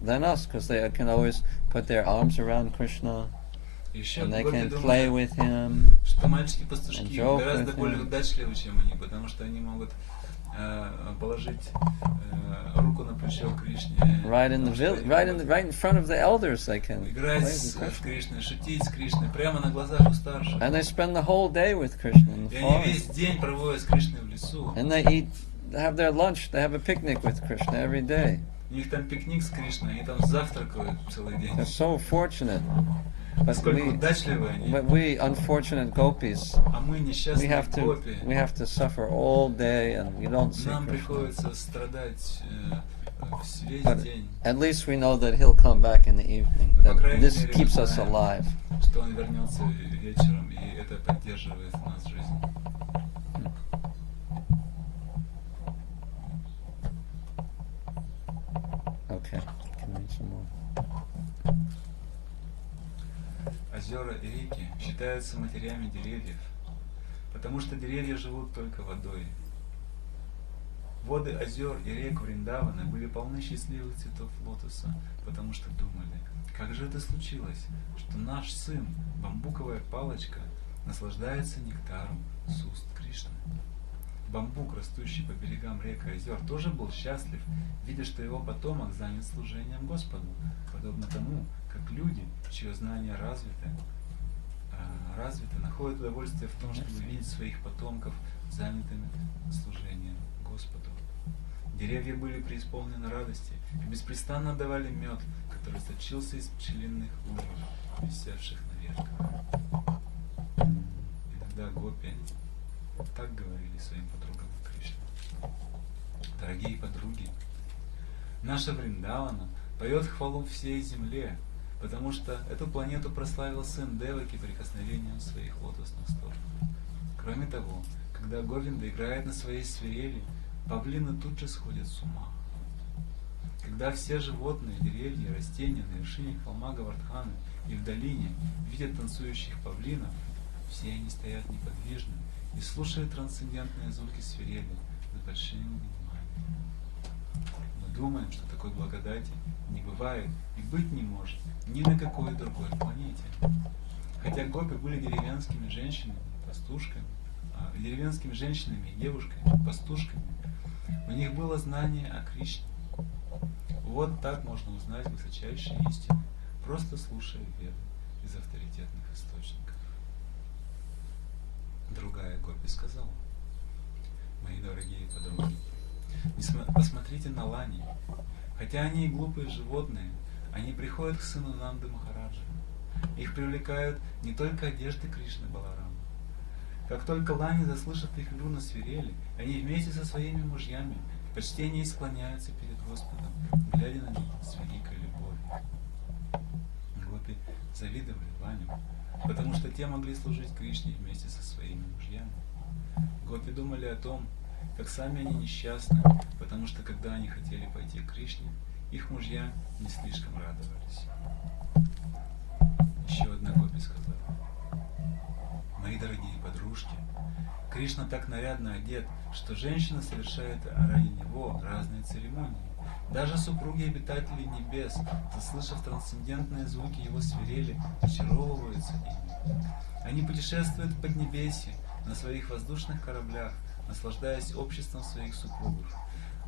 than us because they can always put their arms around Krishna and they can play with him. Что мальчики-пастушки гораздо более удачливы, чем они, потому что они могут положить руку на плечо Кришне. Right in front of the elders they can играть с Кришной, шутить с Кришной прямо на глазах у старших. And they spend the whole day with Krishna in the И forest. они весь день проводят с Кришной в лесу. And they have their lunch, they have a picnic with Krishna every day. У них там пикник с Кришной, они там завтракают целый день. They're so fortunate. But we unfortunate gopis, а мы несчастные гопи. We have to suffer all day and we don't see Нам Krishna. приходится страдать весь день. At least we know that he'll come back in the evening. That this keeps us alive. Что он вернется вечером, и это поддерживает в нас жизнь. Okay, can we read some more? Озера и реки считаются матерями деревьев, потому что деревья живут только водой. Воды озер и рек Вриндавана были полны счастливых цветов лотоса, потому что думали, как же это случилось, что наш сын, бамбуковая палочка, наслаждается нектаром с уст Кришны. Бамбук, растущий по берегам рек и озер, тоже был счастлив, видя, что его потомок занят служением Господу, подобно тому, как люди, чье знание развито, находят удовольствие в том, чтобы видеть своих потомков занятыми служением Господу. Деревья были преисполнены радости и беспрестанно давали мед, который сочился из пчелиных ульев, висевших на ветках. Иногда гопи так говорили своим подругам Кришны. Дорогие подруги, наша Вриндавана поет хвалу всей земле, потому что эту планету прославил сын Деваки прикосновением своих лотосных стоп. Кроме того, когда Говинда играет на своей свирели, павлины тут же сходят с ума. Когда все животные, деревья, растения на вершине холма Гавардханы и в долине видят танцующих павлинов, все они стоят неподвижно и слушают трансцендентные звуки свирели с большим вниманием. Мы думаем, что такой благодати не бывает и быть не может ни на какой другой планете. Хотя гопи были деревенскими женщинами, пастушками, деревенскими женщинами и девушками, пастушками, у них было знание о Кришне. Вот так можно узнать высочайшие истины, просто слушая веды из авторитетных источников. Другая гопи сказала: мои дорогие подруги, посмотрите на лани. Хотя они и глупые животные, они приходят к сыну Нанды Махараджа. Их привлекают не только одежды Кришны Баларама. Как только лани заслышат их игру на свирели, они вместе со своими мужьями почтение и склоняются перед Господом, глядя на них с великой любовью. Гопи завидовали Ваням, потому что те могли служить Кришне вместе со своими мужьями. Гопи думали о том, как сами они несчастны, потому что когда они хотели пойти к Кришне, их мужья не слишком радовались. Еще одна гопи сказала: «Мои дорогие подружки, Кришна так нарядно одет, что женщина совершает ради него разные церемонии. Даже супруги обитателей небес, заслышав трансцендентные звуки его свирели, очаровываются ими. Они путешествуют в Поднебесье на своих воздушных кораблях, наслаждаясь обществом своих супругов.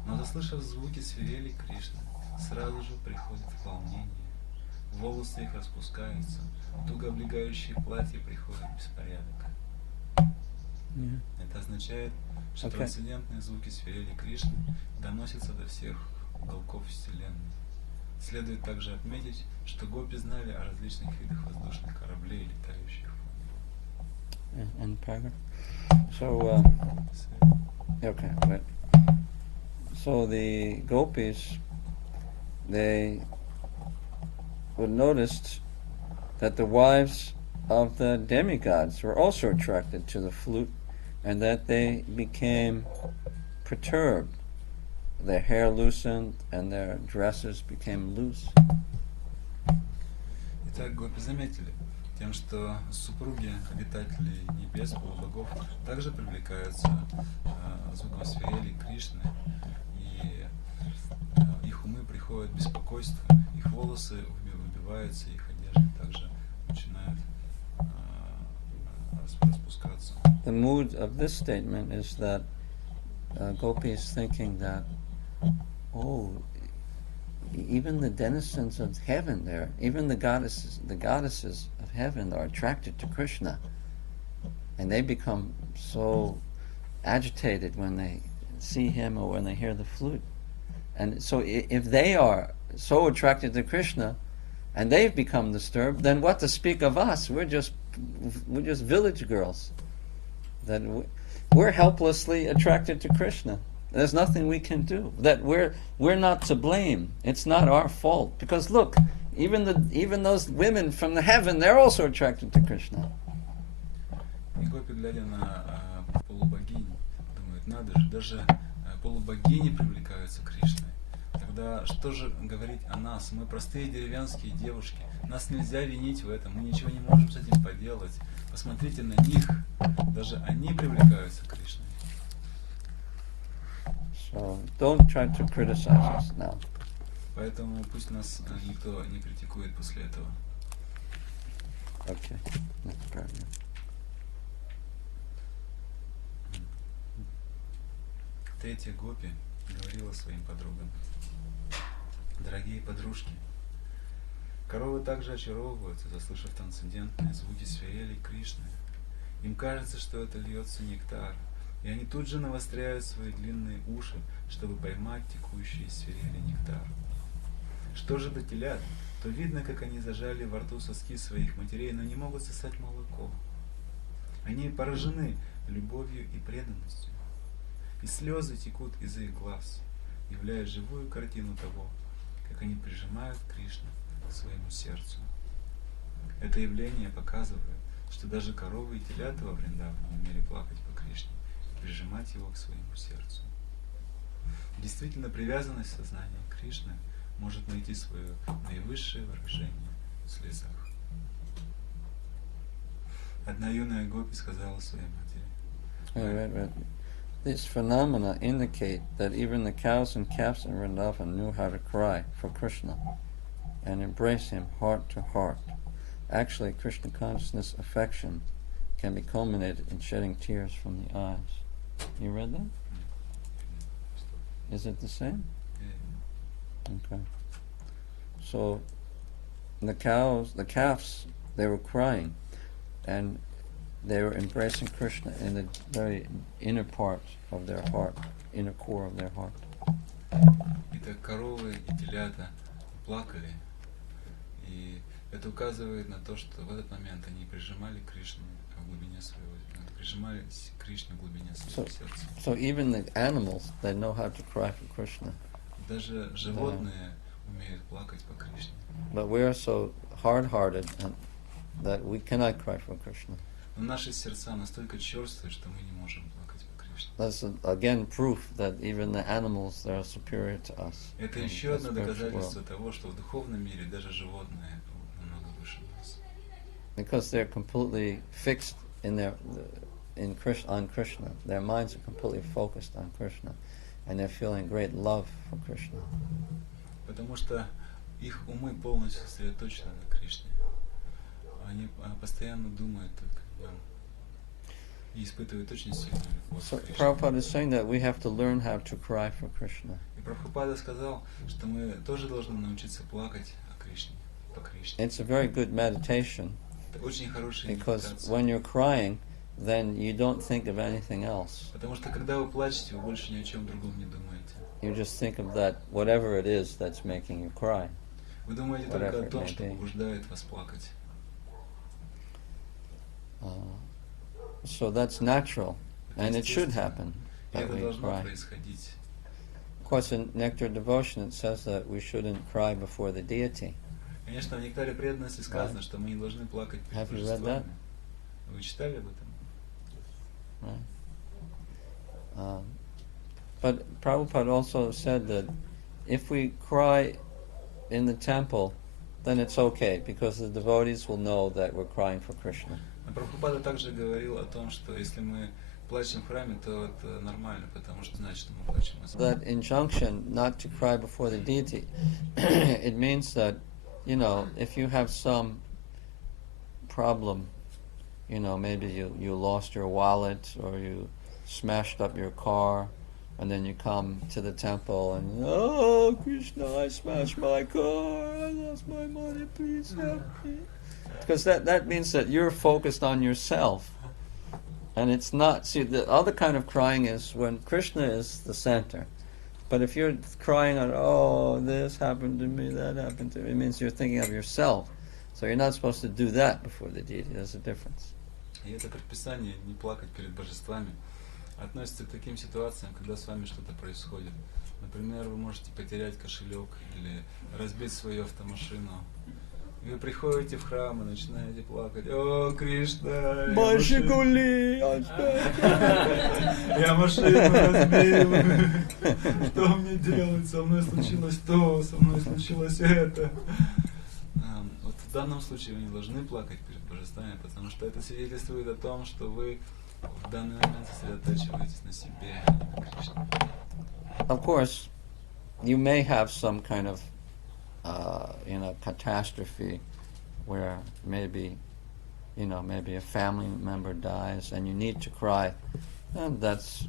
Но заслышав звуки свирели Кришны, сразу же приходит в волнение. Волосы их распускаются, туго облегающие платье приходит в беспорядок». Это означает, что трансцендентные звуки свирели Кришны доносятся до всех уголков Вселенной. Следует также отметить, что гопи знали о различных видах воздушных кораблей, летающих в небе. And paragraph. So, okay, right. So the gopis, they would notice that the wives of the demigods were also attracted to the flute, and that they became perturbed. Their hair loosened and their dresses became loose. Итак, гопи заметили тем, что супруги обитателей небес, полубогов, также привлекаются звуком свирели Кришны, и их умы приходят в беспокойство, их волосы выбиваются, их одежды также начинают распускаться. The mood of this statement is that Gopi is thinking that, oh, even the denizens of heaven there, even the goddesses of heaven are attracted to Krishna, and they become so agitated when they see him or when they hear the flute. And so if they are so attracted to Krishna and they've become disturbed, then what to speak of us? We're just village girls. That we're helplessly attracted to Krishna. There's nothing we can do. That we're not to blame. It's not our fault. Because look, even those women from the heaven, they're also attracted to Krishna. И гопи, глядя на полубогинь, думают, надо же, даже полубогини привлекаются Кришной. Тогда что же говорить о нас? Мы простые деревенские девушки. Нас нельзя винить в этом. Мы ничего не можем с этим поделать. Посмотрите на них. Даже они привлекаются Кришной. So don't try to criticize us now. Поэтому пусть нас никто не критикует после этого. Okay. Next paragraph. Третья гопи говорила своим подругам: «Дорогие подружки, коровы также очаровываются, заслышав трансцендентные звуки свирелей Кришны. Им кажется, что это льется нектар, и они тут же навостряют свои длинные уши, чтобы поймать текущие свирели нектар. Что же до телят, то видно, как они зажали во рту соски своих матерей, но не могут сосать молоко. Они поражены любовью и преданностью, и слезы текут из их глаз, являя живую картину того, как они прижимают Кришну к своему сердцу. Это явление показывает, что даже коровы и телята во Вриндаване умели плакать по Кришне и прижимать его к своему сердцу. Действительно, привязанность сознания к Кришне может найти свое наивысшее выражение в слезах. Одна юная гопи сказала своей матери: These phenomena indicate that even the cows and calves in Vrindavan knew how to cry for Krishna and embrace him heart to heart. Actually, Krishna consciousness affection can be culminated in shedding tears from the eyes. You read that? Is it the same? Okay. So the calves, they were crying, and they were embracing Krishna in the very inner part of their heart, inner core of their heart. Итак, коровы и телята плакали, и Это указывает на то, что в этот момент они прижимали Кришну в глубине своего, прижимались к Кришне в глубине своего сердца. So even the animals, they know how to cry for Krishna. Даже животные умеют плакать по Кришне. But we are so hard-hearted that we cannot cry for Krishna. Но наши сердца настолько черствые, что мы не можем плакать по Кришне. That's again proof that even the animals, they are superior to us. Это еще одно доказательство того, что в духовном мире даже животные намного выше нас. Because they're completely fixed on Krishna. Their minds are completely focused on Krishna, and they're feeling great love for Krishna. Потому что их умы полностью сосредоточены на Кришне. Они постоянно думают только о нем и испытывают очень сильную любовь So к Кришне. Prabhupada is saying that we have to learn how to cry for Krishna. И Прабхупада сказал, что мы тоже должны научиться плакать о Кришне, по Кришне. It's a very good meditation, Это очень хорошая because медитация. when you're crying, then you don't think of anything else. Потому что когда вы плачете, вы больше ни о чем другом не думаете. You just think of that, whatever it is that's making you cry. Вы думаете только о том, что побуждает вас плакать. So that's natural, and it should happen И that это we должно cry. происходить. Of course, in Nectar Devotion it says that we shouldn't cry before the deity. Конечно, в Нектаре преданности сказано, что мы не должны плакать перед Have you read that? божествами. Вы читали об этом? Right. But Prabhupada also said that if we cry in the temple, then it's okay, because the devotees will know that we're crying for Krishna. Но Прабхупада также говорил о том, что если мы плачем в храме, то это нормально, потому что значит, мы плачем о That injunction not to cry before the deity, it means that, if you have some problem, maybe you lost your wallet or you smashed up your car, and then you come to the temple and, oh, Krishna, I smashed my car, I lost my money, please help me. Because that means that you're focused on yourself. And it's not, see, the other kind of crying is when Krishna is the center. But if you're crying on, oh, this happened to me, that happened to me, it means you're thinking of yourself. So you're not supposed to do that before the deity. There's a difference. И это предписание не плакать перед божествами относится к таким ситуациям, когда с вами что-то происходит. Например, вы можете потерять кошелек или разбить свою автомашину. И вы приходите в храм и начинаете плакать. О, Кришна! Я машину разбил. Что мне делать? Со мной случилось то, со мной случилось это. Вот в данном случае вы не должны плакать перед божествами, потому что это свидетельствует о том, что вы в данный момент сосредотачиваетесь на себе, а не на Кришне. Of course, you may have some kind of catastrophe where maybe a family member dies and you need to cry, and that's,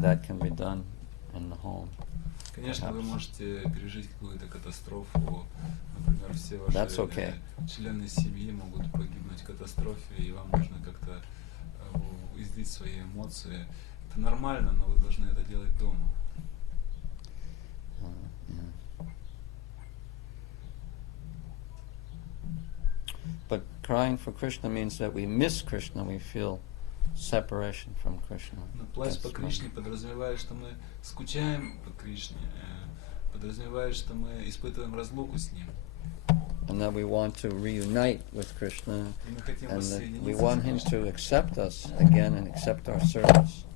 that can be done in the home. Конечно, вы можете пережить какую-то катастрофу, например, все ваши члены семьи могут погибнуть в катастрофе, и вам нужно как-то излить свои эмоции. Это нормально, но вы должны это делать дома. But crying for Krishna means that we miss Krishna, we feel separation from Krishna. Но плач по Кришне подразумевает, что мы скучаем по Кришне, подразумевает, что мы испытываем разлуку с Ним. And that we want to reunite with Krishna, И мы хотим and that we воссоединиться want с Him Кришной. to accept us again and accept our service.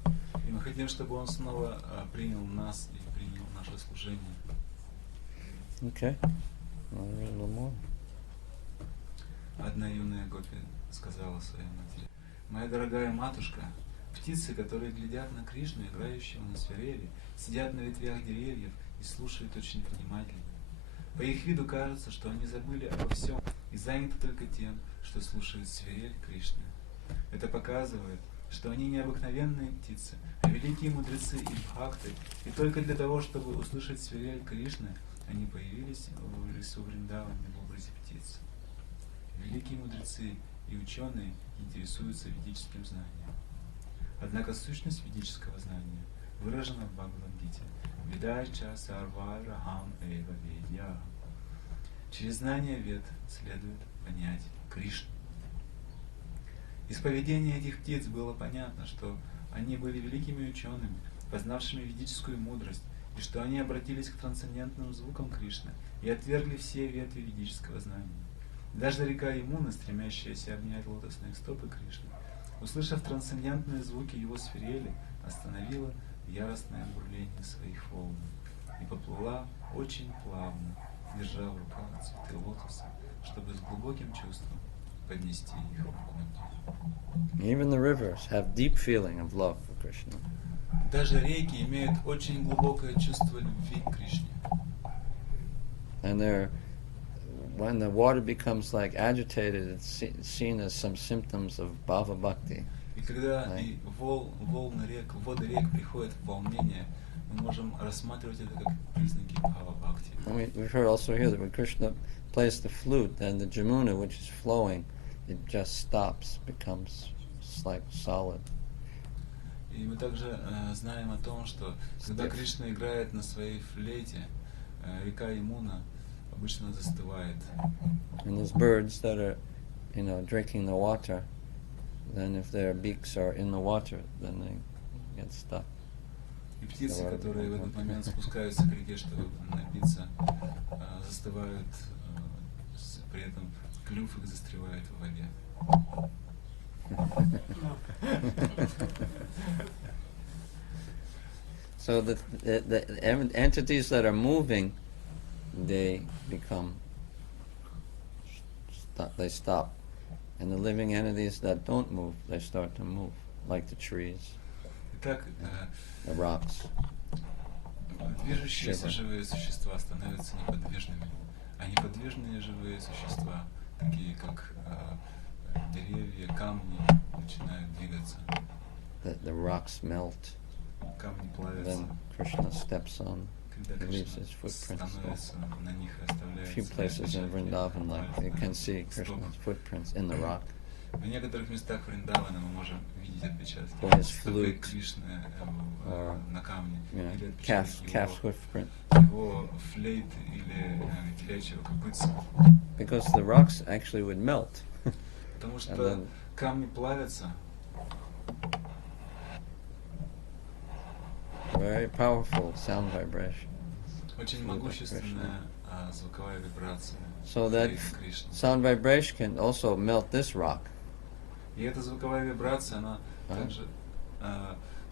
И мы хотим, чтобы Он снова принял нас и принял наше служение. Okay. Wanna read a little more? Одна юная гопи сказала своей матери: «Моя дорогая матушка, птицы, которые глядят на Кришну, играющего на свирели, сидят на ветвях деревьев и слушают очень внимательно. По их виду кажется, что они забыли обо всем и заняты только тем, что слушают свирель Кришны. Это показывает, что они не обыкновенные птицы, а великие мудрецы и бхакты, и только для того, чтобы услышать свирель Кришны, они появились в лесу Вриндаване в образе птиц. Великие мудрецы и ученые интересуются ведическим знанием. Однако сущность ведического знания выражена в Бхагавад-гите. Видача сарварахам эва ведья. Через знание вед следует понять Кришну. Из поведения этих птиц было понятно, что они были великими учеными, познавшими ведическую мудрость, и что они обратились к трансцендентным звукам Кришны и отвергли все ветви ведического знания. Даже река Ямуна, стремящаяся обнять лотосные стопы Кришны, услышав трансцендентные звуки его свирели, остановила яростное бурление своих волн и поплыла очень плавно, держа в руках цветы лотоса, чтобы с глубоким чувством поднести их в Кунду. Even the rivers have deep feeling of love for Krishna. Даже реки имеют очень глубокое чувство любви к Кришне. And when the water becomes like agitated, it's seen as some symptoms of bhava bhakti. И когда и волны рек, воды рек приходят в волнение, мы можем рассматривать это как признаки бхава-бхакти. We've heard also here that when Krishna plays the flute, then the Jamuna, which is flowing, it just stops, becomes like solid. И мы также знаем о том, что когда Кришна играет на своей флейте, река Ямуна обычно застывает. And those birds that are, drinking the water, then if their beaks are in the water, then they get stuck. И птицы, которые в этот момент спускаются к реке, чтобы напиться, застывают, при этом клюв их застревает в воде. So the entities that are moving, they they stop. And the living entities that don't move, they start to move, like the trees, Итак, the rocks. движущиеся живые существа становятся неподвижными, а неподвижные живые существа, такие как деревья, камни, начинают двигаться. The rocks melt. Камни плавятся. Then Krishna steps on, Когда leaves Кришна his footprints. становится на них и A оставляет few свои places in отпечатки Vrindavan, like you can see стоп. Krishna's footprints in the rock. В некоторых местах Вриндавана мы можем видеть отпечатки Or his стопы flute, Кришны or, на камне, Yeah, или calf's отпечатки footprint. его флейты или телячьего копытца. Because the rocks actually would melt. Потому And что then- камни плавятся. Very powerful sound vibration. Очень могущественная звуковая вибрация. So that флейты Кришны. sound vibration can also melt this rock. И эта звуковая вибрация, она также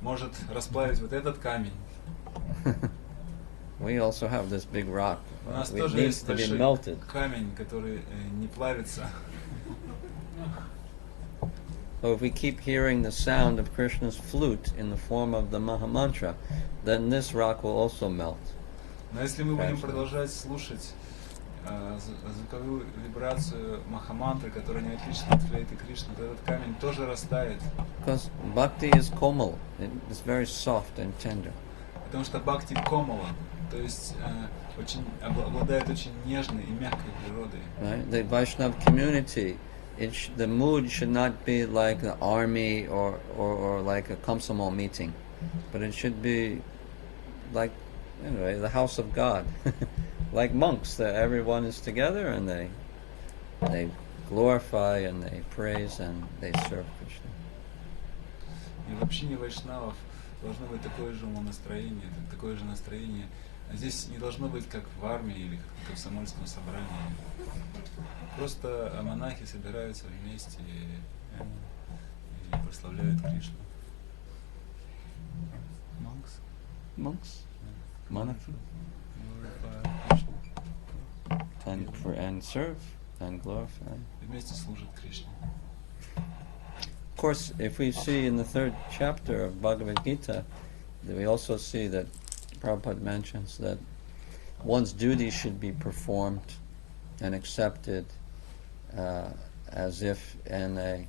может расплавить вот этот камень. We also have this big rock. У нас It тоже needs есть to be большой melted. камень, который не плавится. So if we keep hearing the sound of Krishna's flute in the form of the Mahamantra, then this rock will also melt. Но если мы будем Конечно. продолжать слушать звуковую вибрацию Махамантры, которая не отлична от флейты Кришны, то этот камень тоже растает. Because bhakti is komal. It's very soft and tender. Потому что бхакти комала, то есть обладает очень нежной и мягкой природой. Right? The Vaishnav community, the mood should not be like the army or like a komsomol meeting, but it should be like the house of God, like monks. That everyone is together and they glorify and they praise and they serve Krishna. И в общине вайшнавов должно быть такое же умонастроение, такое же настроение. Здесь не должно быть как в армии или как в комсомольском собрании. Просто монахи собираются вместе и прославляют Кришну. Monks, monarchy, and serve and glorify. И вместе служат Кришне. Of course, if we see in the 3rd chapter of Bhagavad Gita, that we also see that Prabhupada mentions that one's duty should be performed and accepted as if in a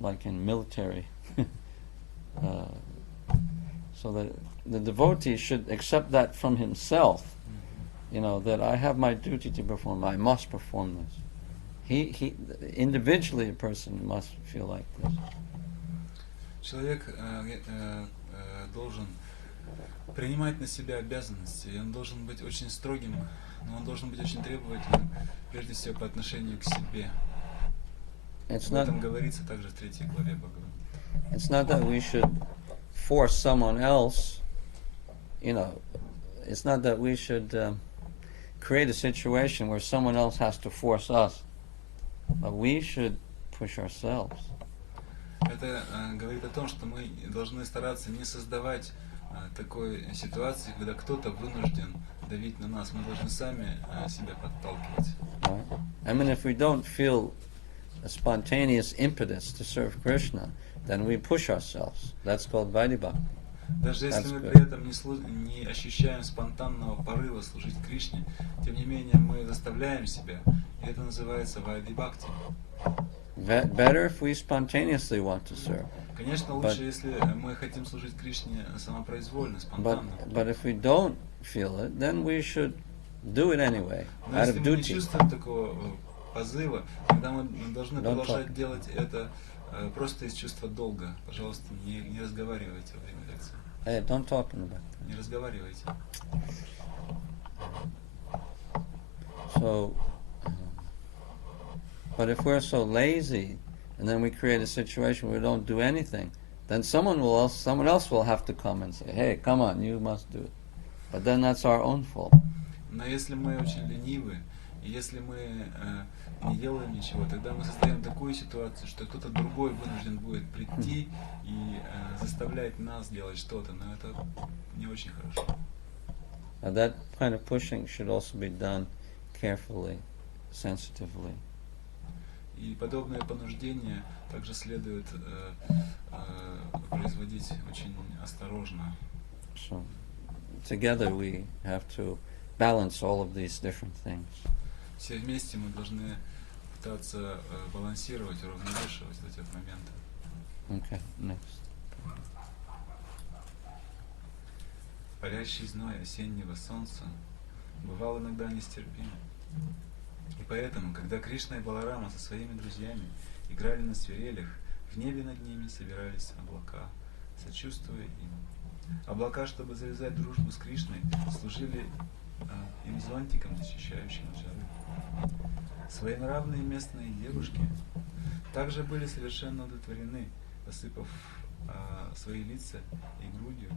like in military. So that the devotee should accept that from himself, that I have my duty to perform, I must perform this. He individually a person must feel like this. Человек должен принимать на себя обязанности, и он должен быть очень строгим но он должен быть очень требовательным, прежде всего по отношению к себе. It's Об not, этом говорится также в 3 главе Бхагавад. it's not that we should force someone else, it's not that we should create a situation where someone else has to force us, but we should push ourselves. Это говорит о том, что мы должны стараться не создавать такой ситуации, когда кто-то вынужден давить на нас. Мы должны сами себя подталкивать. Right? I mean, if we don't feel a spontaneous impetus to serve Krishna, then we push ourselves. That's called Vaidibhakti. Даже если That's мы good. при этом не ощущаем спонтанного порыва служить Кришне, тем не менее мы заставляем себя, и это называется Вайди-бхакти. Better if we spontaneously want to serve. Конечно, лучше, если мы хотим служить Кришне самопроизвольно, спонтанно. But if we don't feel it, then we should do it anyway, Но out если of мы не duty. чувствуем такого позыва, тогда мы должны Don't продолжать talk. делать это просто из чувства долга. Пожалуйста, не разговаривайте во время лекции. Hey, don't talk in the back. Не разговаривайте. So, but if we're so lazy, and then we create a situation where we don't do anything, then someone else will have to come and say, "Hey, come on, you must do it." But then that's our own fault. Но если мы очень ленивы, и если мы не делаем ничего, тогда мы создаем такую ситуацию, что кто-то другой вынужден будет прийти и заставлять нас делать что-то, но это не очень хорошо. Now that kind of pushing should also be done carefully, sensitively. И подобное понуждение также следует производить очень осторожно. So together we have to balance all of these different things. Все вместе мы должны пытаться балансировать, уравновешивать эти моменты. Okay, next. Палящий зной осеннего солнца бывал иногда нестерпим. И поэтому, когда Кришна и Баларама со своими друзьями играли на свирелях, в небе над ними собирались облака, сочувствуя им. Облака, чтобы завязать дружбу с Кришной, служили им зонтиком, защищающим от жары. Своенравные местные девушки также были совершенно удовлетворены, посыпав свои лица и груди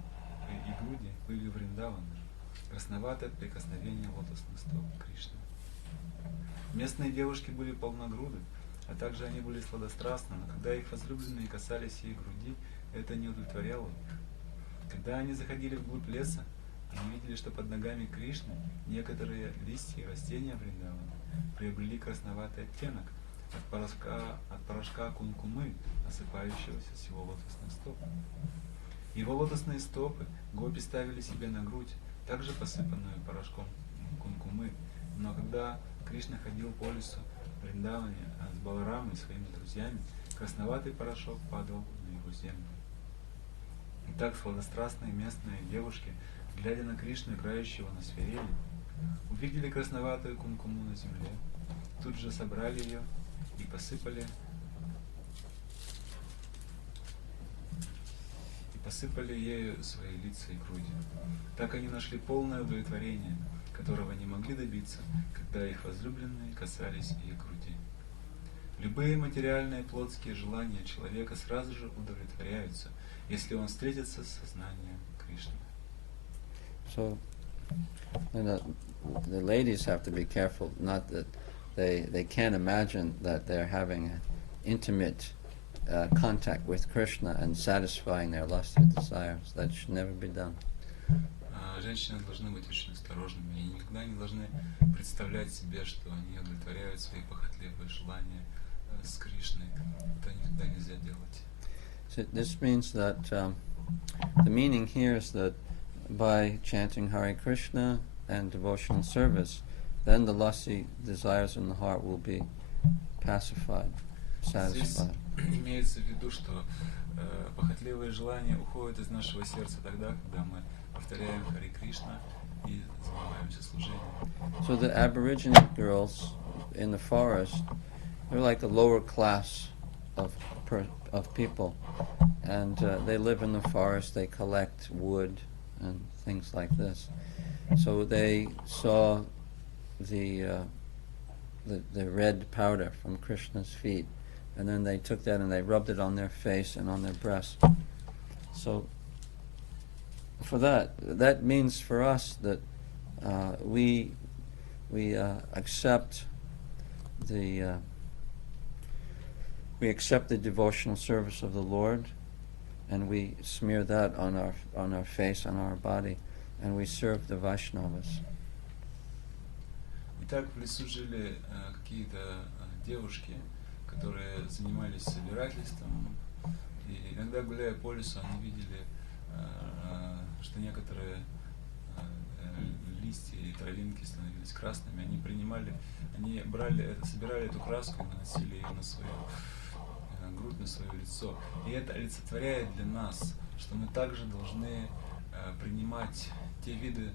пылью Вриндавана, красноватое от прикосновения лотосных стоп Кришны. Местные девушки были полногруды, а также они были сладострастны, но когда их возлюбленные касались их груди, это не удовлетворяло их. Когда они заходили вглубь леса, они видели, что под ногами Кришны некоторые листья и растения Вриндавана приобрели красноватый оттенок от порошка кункумы, осыпающегося с его лотосных стоп. Его лотосные стопы гопи ставили себе на грудь, также посыпанную порошком кункумы, но когда Кришна ходил по лесу в Вриндаване с Баларамой и своими друзьями, красноватый порошок падал на его землю. Итак, сладострастные местные девушки, глядя на Кришну, играющего на свирели, увидели красноватую кункуму на земле, тут же собрали ее и посыпали ею свои лица и груди. Так они нашли полное удовлетворение, которого не могли добиться, когда их возлюбленные касались их груди. Любые материальные плотские желания человека сразу же удовлетворяются, если он встретится с сознанием Кришны. So, the ladies have to be careful, not that they can't imagine that they're having an intimate contact with Krishna and satisfying their lusty desires. That should never be done. Женщины должны быть очень осторожными и никогда не должны представлять себе, что они удовлетворяют свои похотливые желания с Кришной. Это никогда нельзя делать. So this means that the meaning here is that by chanting Hare Krishna and devotional service, then the lusty desires in the heart will be pacified, satisfied. Здесь имеется в виду, что похотливые желания уходят из нашего сердца тогда, когда мы повторяем Харе Кришна и занимаемся служением. So the Aborigine girls in the forest, they're like the lower class of people, and they live in the forest. They collect wood and things like this. So they saw the red powder from Krishna's feet, and then they took that and they rubbed it on their face and on their breast. So for that means for us that we accept the devotional service of the Lord, and we smear that on our face, on our body, and we serve the Vaishnavas. Итак, в лесу жили какие-то девушки, которые занимались собирательством, и иногда, гуляя по лесу, они видели, что некоторые листья и травинки становились красными. Они собирали эту краску и наносили ее на свою грудь, на свое лицо. И это олицетворяет для нас, что мы также должны принимать те виды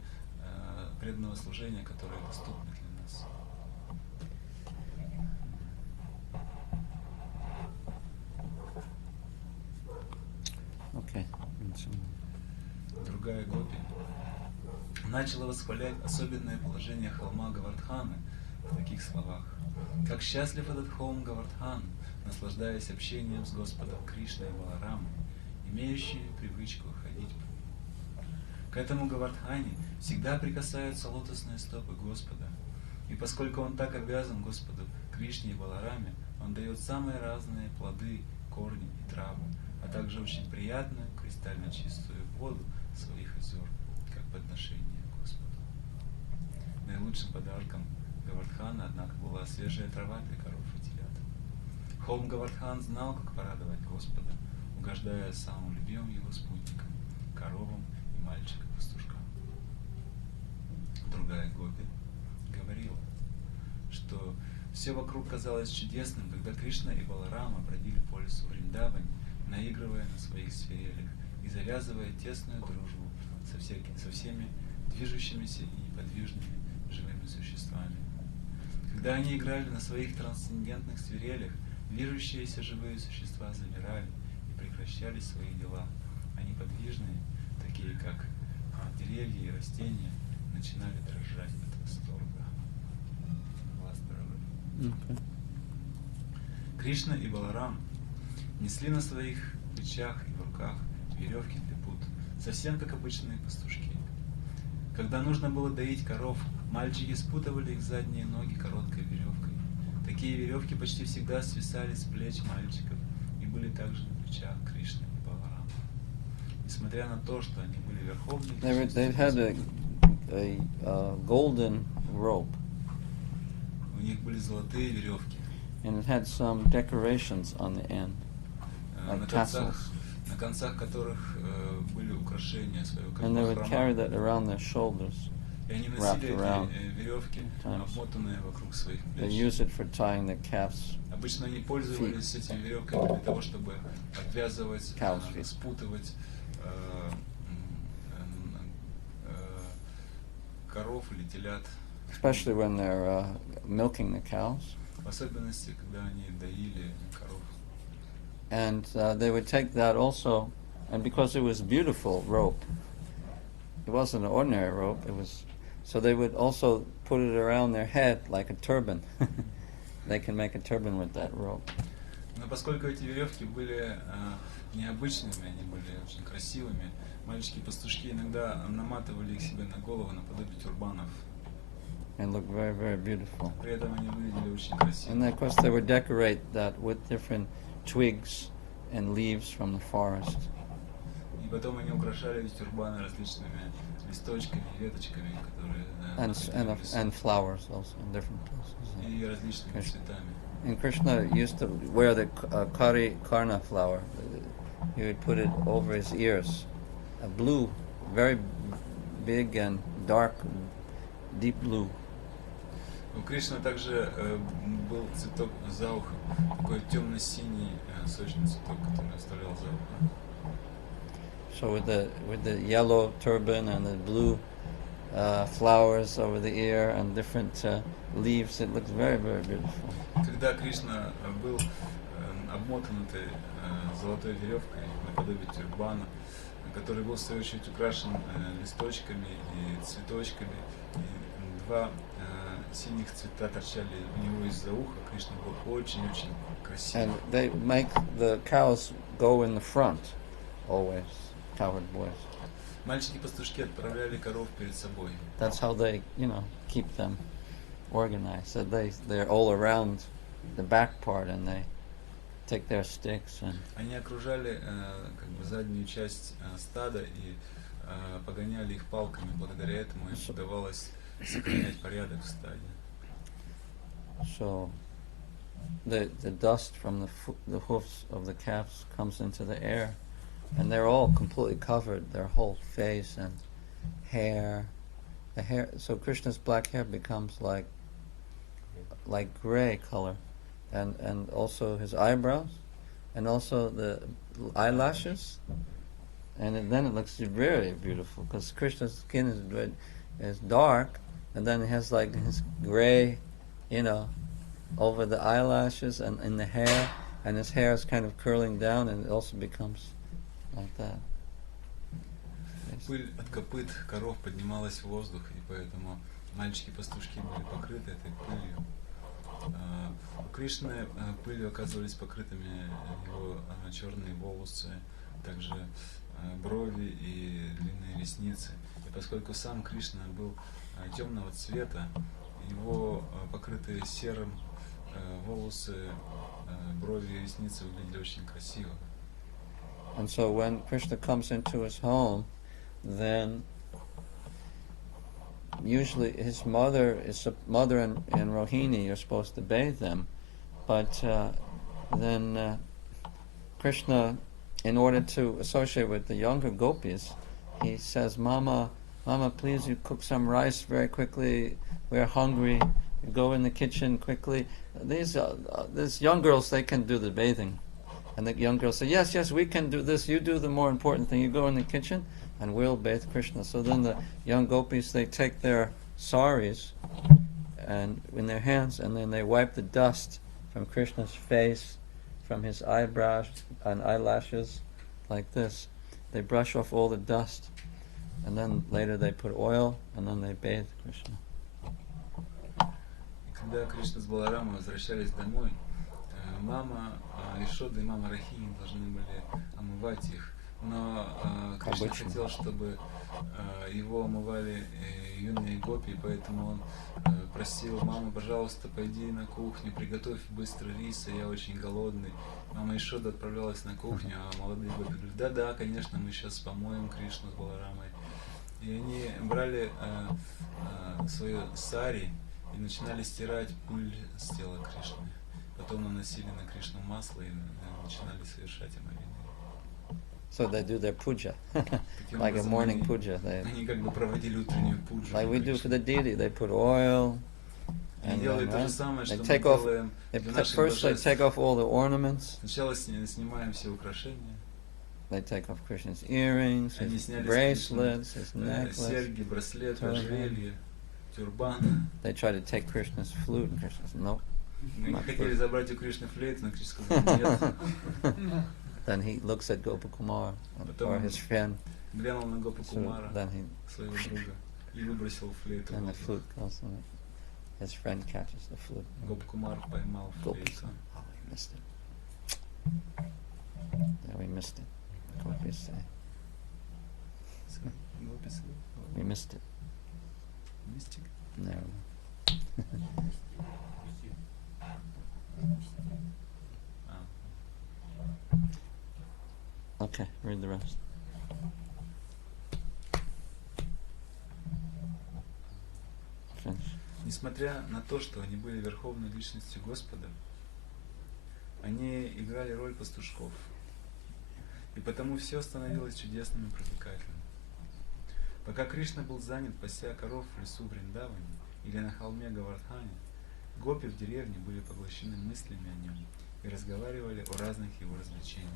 преданного служения, которые доступны для нас. Okay. Другая гопи начала восхвалять особенное положение холма Гавардханы в таких словах. Как счастлив этот холм Гавардхан, наслаждаясь общением с Господом Кришной и Баларамой, имеющий привычку ходить по нему. К этому Гавардхане всегда прикасаются лотосные стопы Господа, и поскольку он так обязан Господу Кришне и Балараме, он дает самые разные плоды, корни и травы, а также очень приятную, кристально чистую воду своих озер, как подношение Господу. Наилучшим подарком Гавардхана, однако, была свежая трава для коров и телят. Холм Гавардхан знал, как порадовать Господа, угождая самым любимым его спутникам, коровам и мальчикам-пастушкам. Другая гопи говорила, что все вокруг казалось чудесным, когда Кришна и Баларама бродили по лесу Вриндавани, наигрывая на своих свирелях и завязывая тесную дружбу со всеми движущимися и неподвижными живыми существами. Когда они играли на своих трансцендентных свирелях, движущиеся живые существа замирали и прекращали свои дела, а неподвижные, такие как деревья и растения, начинали дрожать от восторга. Okay. Кришна и Баларам несли на своих плечах и в руках веревки для пут, совсем как обычные пастушки. Когда нужно было доить коров, мальчики спутывали их задние ноги короткой веревкой. Такие веревки почти всегда свисали с плеч мальчиков и были также на плечах Кришны и Баларама. Несмотря на то, что они были верховными, They had a golden rope, у них были золотые веревки. and it had some decorations on the end, like tassels. На концах которых были украшения своего And they would carry храма. that around their shoulders. И они wrapped носили around эти веревки, times. обмотанные вокруг своих They плеч. use it for tying the calves. Обычно они пользовались этими веревками для того, чтобы обвязывать, Cows feet. спутывать коров или телят. Especially when they're milking the cows. В особенности, когда они доили коров. And they would take that also, and because it was beautiful rope, it wasn't an ordinary rope, so they would also put it around their head like a turban. They can make a turban with that rope. Но поскольку эти веревки были необычными, они были очень красивыми, мальчики-пастушки иногда наматывали их себе на голову наподобие тюрбанов. And look very, very beautiful. При этом они выглядели очень красиво. And of course they would decorate that with different twigs and leaves from the forest. И потом они украшали эти тюрбаны различными листочками, веточками, которые And flowers also in different places. и различными цветами. And Krishna used to wear the karna flower. He would put it over his ears. A blue, very big and dark, deep blue. У Кришны также был цветок за ухом, такой темно-синий сочный цветок, который оставлял за ухом. So with the yellow turban and the blue flowers over the ear and different leaves, it looks very, very beautiful. Когда Кришна был обмотан этой золотой веревкой наподобие тюрбана, который был в свою очередь украшен листочками и цветочками, и два синих цвета торчали у него из-за уха. Кришна был очень-очень красивый. And they make the cows go in the front, always, cowherd boys. Мальчики-пастушки отправляли коров перед собой. That's how they, keep them organized. So they're all around the back part, and they take their sticks and Они окружали как бы заднюю часть стада и погоняли их палками. Благодаря этому им удавалось сохранять порядок в стаде. so the dust from the hoofs of the calves comes into the air, and they're all completely covered, their whole face and hair. The hair, so Krishna's black hair becomes like gray color, and also his eyebrows, and also the eyelashes, and then it looks very beautiful because Krishna's skin is dark, and then it has like his gray, over the eyelashes and in the hair, and his hair is kind of curling down, and it also becomes like that. Пыль от копыт коров поднималась в воздух, и поэтому мальчики-пастушки были покрыты этой пылью. У Кришны пылью оказывались покрытыми его черные волосы, также брови и длинные ресницы. И поскольку сам Кришна был темного цвета, его покрытые серым волосы, брови и ресницы выглядели очень красиво. And so when Krishna comes into his home, then usually his mother and Rohini are supposed to bathe them, but then Krishna, in order to associate with the younger gopis, he says, Mama, please, you cook some rice very quickly, we're hungry, you go in the kitchen quickly. These young girls, they can do the bathing. And the young girls say, yes, we can do this, you do the more important thing, you go in the kitchen and we'll bathe Krishna. So then the young gopis, they take their saris and in their hands, and then they wipe the dust from Krishna's face, from his eyebrows and eyelashes, like this. They brush off all the dust, and then later they put oil, and then they bathe Krishna. Когда Кришна с Баларамой возвращались домой, мама Ишода и мама Рахини должны были омывать их. Но Кришна хотел, чтобы его омывали юные гопи, поэтому он просил: мама, пожалуйста, пойди на кухню, приготовь быстро рис, я очень голодный. Мама Ишода отправлялась на кухню, а молодые гопи говорят: да, конечно, мы сейчас помоем Кришну с Баларамой. И они брали свою сари и начинали стирать пыль с тела Кришны. Потом наносили на Кришну масло и начинали совершать омовение. So they do their puja, like a morning puja. Они как бы проводили утреннюю пуджу. Like we do for the deity, they put oil. Они делают то же самое, что мы делаем. делаем. First they take off all the ornaments. Сначала снимаем все украшения. They take off Krishna's earrings, his bracelets, his necklace. Серьги, браслет, ожерелье, тюрбан. They try to take Krishna's flute, and Krishna says, no. Мы хотели забрать у Кришны флейту, но Кришна сказал: нет. Then he looks at Gopakumar, or his friend. Глянул на Гопакумара, своего друга, и выбросил флейту. And the flute goes on it. His friend catches the flute. Гопакумар поймал флейту. Oh, we missed it. Yeah, we missed it. Gopis say. We missed it. Мистик. No. Okay, read the rest. Finish. Несмотря на то, что они были верховной личностью Господа, они играли роль пастушков. И потому все становилось чудесным и привлекательным. Пока Кришна был занят, пася коров в лесу Вриндаване или на холме Гавардхане, гопи в деревне были поглощены мыслями о нем и разговаривали о разных его развлечениях.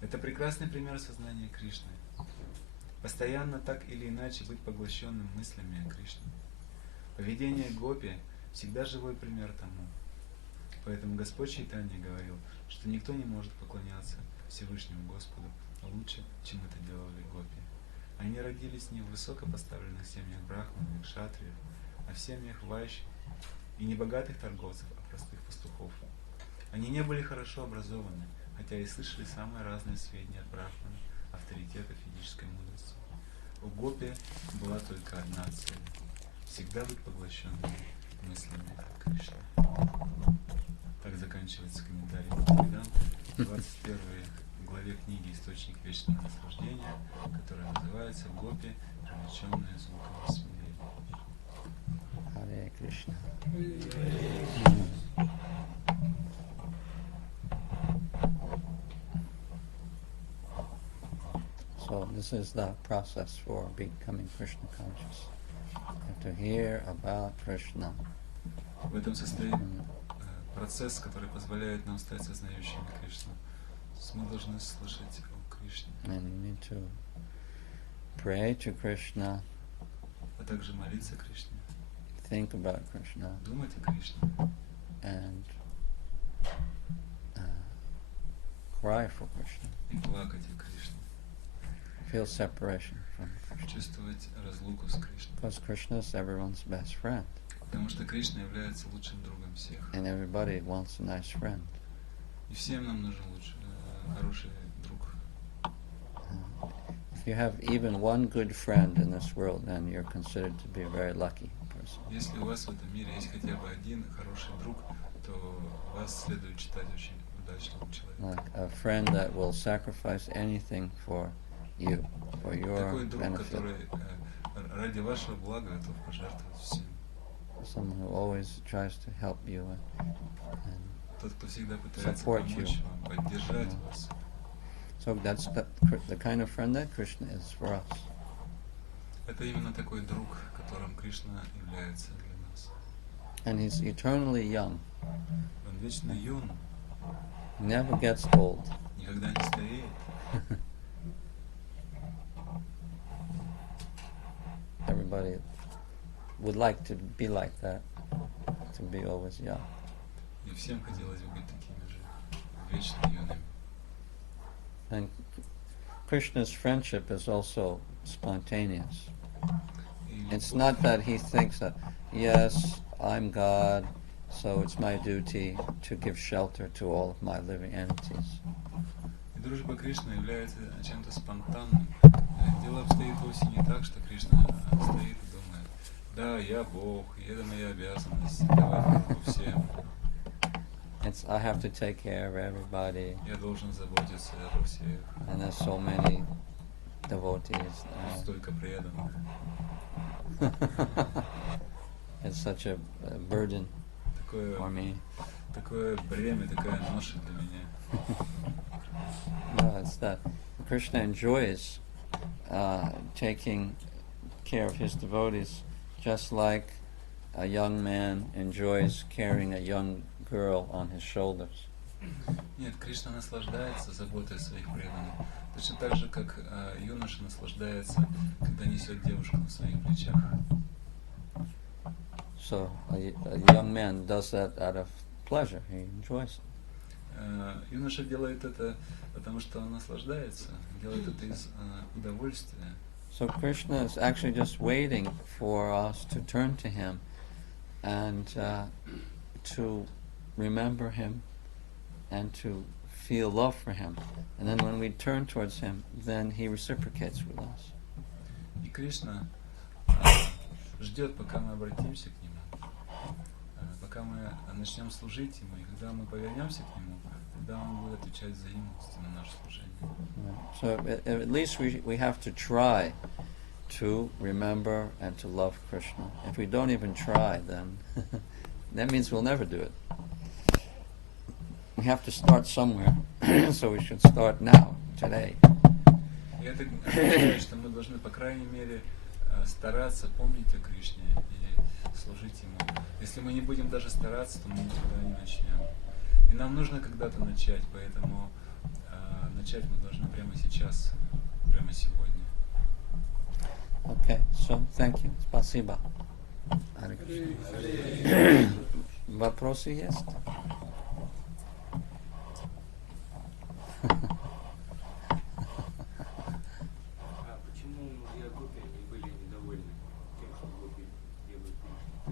Это прекрасный пример сознания Кришны. Постоянно так или иначе быть поглощенным мыслями о Кришне. Поведение гопи всегда живой пример тому. Поэтому Господь Чайтанья говорил, что никто не может поклоняться Всевышнему Господу лучше, чем это делали гопи. Они родились не в высокопоставленных семьях брахманов и кшатриев, о семьях вайш и не богатых торговцев, а простых пастухов. Они не были хорошо образованы, хотя и слышали самые разные сведения от брахмана, авторитетов ведической мудрости. У гопи была только одна цель – всегда быть поглощенными мыслями Кришны. Так заканчивается комментарий Бхактивиданты в 21 главе книги «Источник Вечного наслаждения», которая называется «Гопи, привлеченные звуком смирения». Hare Krishna. So this is the process for becoming Krishna conscious. You have to hear about Krishna. В этом состоит процесс, который позволяет нам стать сознающими Кришну. Мы должны слышать о Кришне. And you need to pray to Krishna, А также молиться Кришне, think about Krishna, думать о Кришне and cry for Krishna. и плакать о Кришне. Feel separation from Krishna. Чувствовать разлуку с Кришной. Because Krishna is everyone's best friend. Потому что Кришна является лучшим другом всех. And everybody wants a nice friend. И всем нам нужен хороший друг. If you have even one good friend in this world, then you're considered to be a very lucky person. Если у вас в этом мире есть хотя бы один хороший друг, то вас следует считать очень удачным человеком. Like a friend that will sacrifice anything for you, for your Такой друг, benefit. который ради вашего блага готов пожертвовать всем. Someone who always tries to help you and Тот, кто всегда пытается support you. помочь вам, поддержать Yeah. вас. So that's the kind of friend that Krishna is for us. Это именно такой друг, которым Кришна является для нас. And he's eternally young, Он вечно юн, never gets old. никогда не стареет. Everybody would like to be like that, to be always young. И всем хотелось бы быть такими же, вечно юными. And Krishna's friendship is also spontaneous. И It's not that he thinks that, yes, I'm God, so it's my duty to give shelter to all of my living entities. И дружба Кришны является чем-то спонтанным. Дело обстоит вовсе не так, что Кришна стоит и думает: да, я Бог, и это моя обязанность, давать дружбу всем. It's I have to take care of everybody, Я должен заботиться обо всех. and there's so many devotees. Столько преданных. It's such a burden for Такое, me. такое бремя, такая ноша для меня. No, it's that Krishna enjoys taking care of his devotees, just like a young man enjoys carrying a young girl on his shoulders. Нет, Кришна наслаждается заботой о своих преданных. Точно так же, как юноша наслаждается, когда несет девушку на своих плечах. So a young man does that out of pleasure. He enjoys it. Юноша делает это, потому что он наслаждается, делает это из удовольствия. So Krishna is actually just waiting for us to turn to him and to remember him and to feel love for him. And then when we turn towards him, then he reciprocates with us. И Кришна ждет, пока мы обратимся к нему, пока мы начнем служить ему, и когда мы повернемся к нему, тогда он будет отвечать взаимностью на наше служение. So at least we have to try to remember and to love Krishna. If we don't even try, then that means we'll never do it. We have to start somewhere, so we should start now, today. И это означает, что мы должны, по крайней мере, стараться помнить о Кришне и служить ему. Если мы не будем даже стараться, то мы никогда не начнем. И нам нужно когда-то начать, поэтому начать мы должны прямо сейчас, прямо сегодня. Okay, so thank you. Спасибо. Hare Krishna. Вопросы есть? А почему мужья Гопи не были недовольны тем, что Гопи делают Кришне? То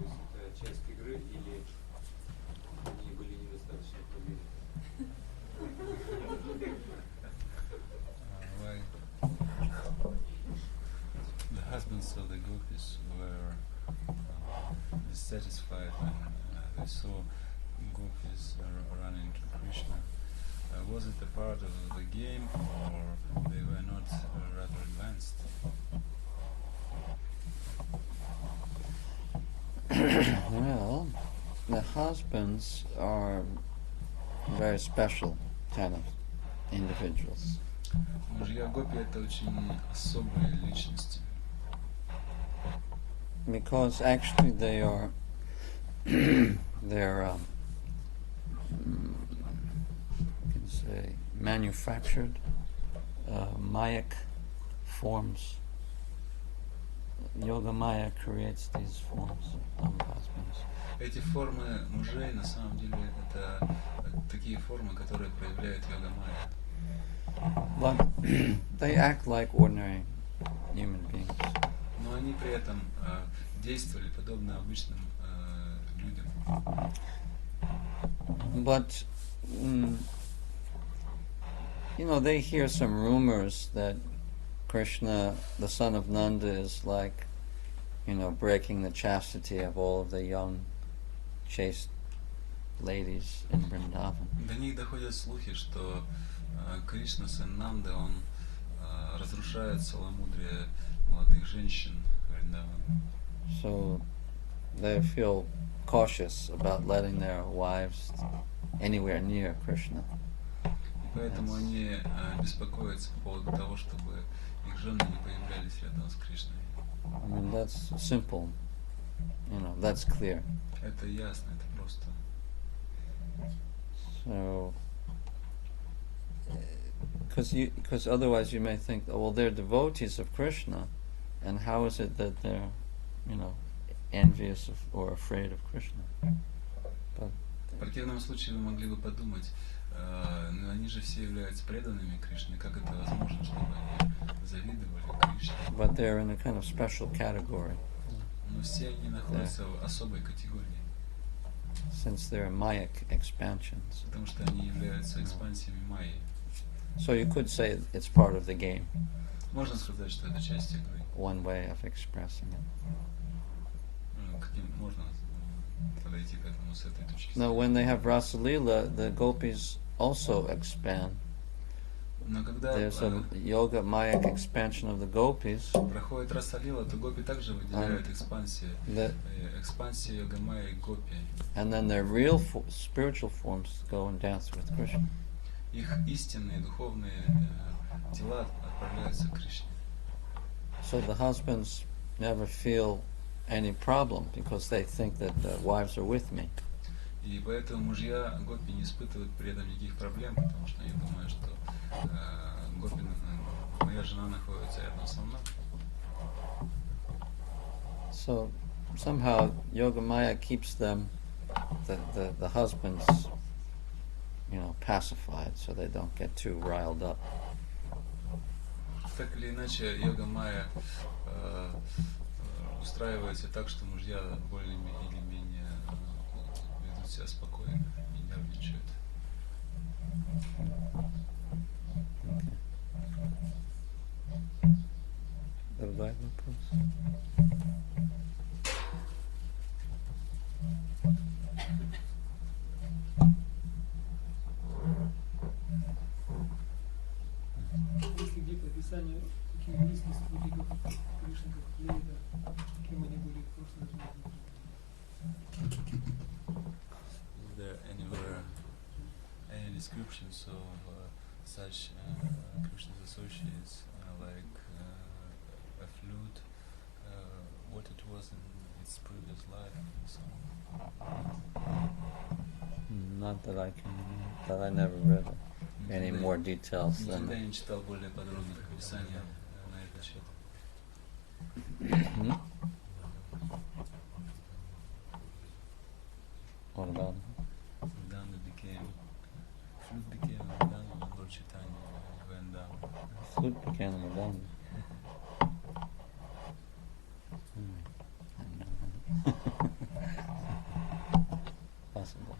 Well, the husbands are very special kind of individuals. Мужья гопи это очень особые личности. Because actually they are they're you can say manufactured Mayak forms. Yoga Maya creates these forms of husbands. Эти формы мужей на самом деле это такие формы, которые проявляет йога майя. But they act like ordinary human beings. Но они при этом действовали подобно обычным людям. But you know, they hear some rumors that Krishna, the son of Nanda, is like, you know, breaking the chastity of all of the young, chaste ladies in Vrindavan. До них доходят слухи, что Кришна, сын Нанды, он разрушает целомудрие молодых женщин в Вриндаване. So they feel cautious about letting their wives anywhere near Krishna. И поэтому они беспокоятся по поводу того, чтобы их жены не появлялись рядом с Кришной. I mean, that's simple. You know, that's clear. Это ясно, это просто. So, because otherwise you may think, oh, well, they're devotees of Krishna, and how is it that they're, you know, envious of, or afraid of Krishna? But В противном случае вы могли бы подумать, ну они же все являются преданными Кришне, как это возможно, чтобы они завидовали Кришне? but they're in a kind of special category, Но все они находятся в особой категории, since they're Mayak expansions. потому что они являются экспансиями майи. So you could say it's part of the game, Можно сказать, что это часть игры. one way of expressing it. Каким можно подойти к этому с этой точки Now, зрения. when they have Rasa Leela, the gopis also expand. Но когда There's a yoga Mayak expansion of the gopis. проходит Расалила, то гопи также выделяют That, экспансия йога майя и гопи. and then their real spiritual forms go and dance with Krishna. Их истинные духовные тела отправляются к Кришне. So the husbands never feel any problem because they think that the wives are with me. И поэтому мужья гопи не испытывают при этом никаких проблем, потому что они думают, что гопи, моя жена находится рядом со мной. So somehow Yoga Maya keeps them, the husbands, you know, pacified so they don't get too riled up. Так или иначе, йога майя устраивается так, что мужья более или менее ведут себя спокойно, не нервничают. Добавь вопрос. Есть ли где-то описание таких близких спутников Кришны, как Лейда, кем они были в прошлой жизни? Is there anywhere any descriptions of such Krishna's associates, like a flute, what it was in its previous life, and so on? Not that I can, that I never read any more details than. Никогда не читал более подробных описаний на этот счет. What about? Vrindavan became, flute became Vrindavan, and Lord Chaitanya went down. Flute became Madonna. Possible.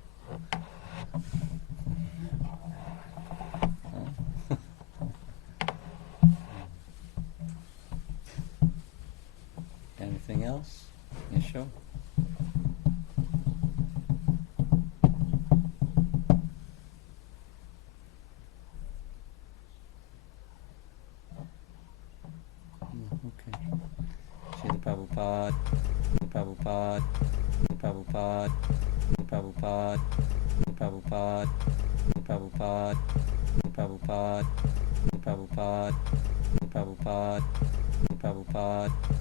Anything else? You sure? Okay. Srila Prabhupada. Prabhupada, Prabhupada, Prabhupada, Prabhupada, Prabhupada, Prabhupada, Prabhupada, Prabhupada, Prabhupada,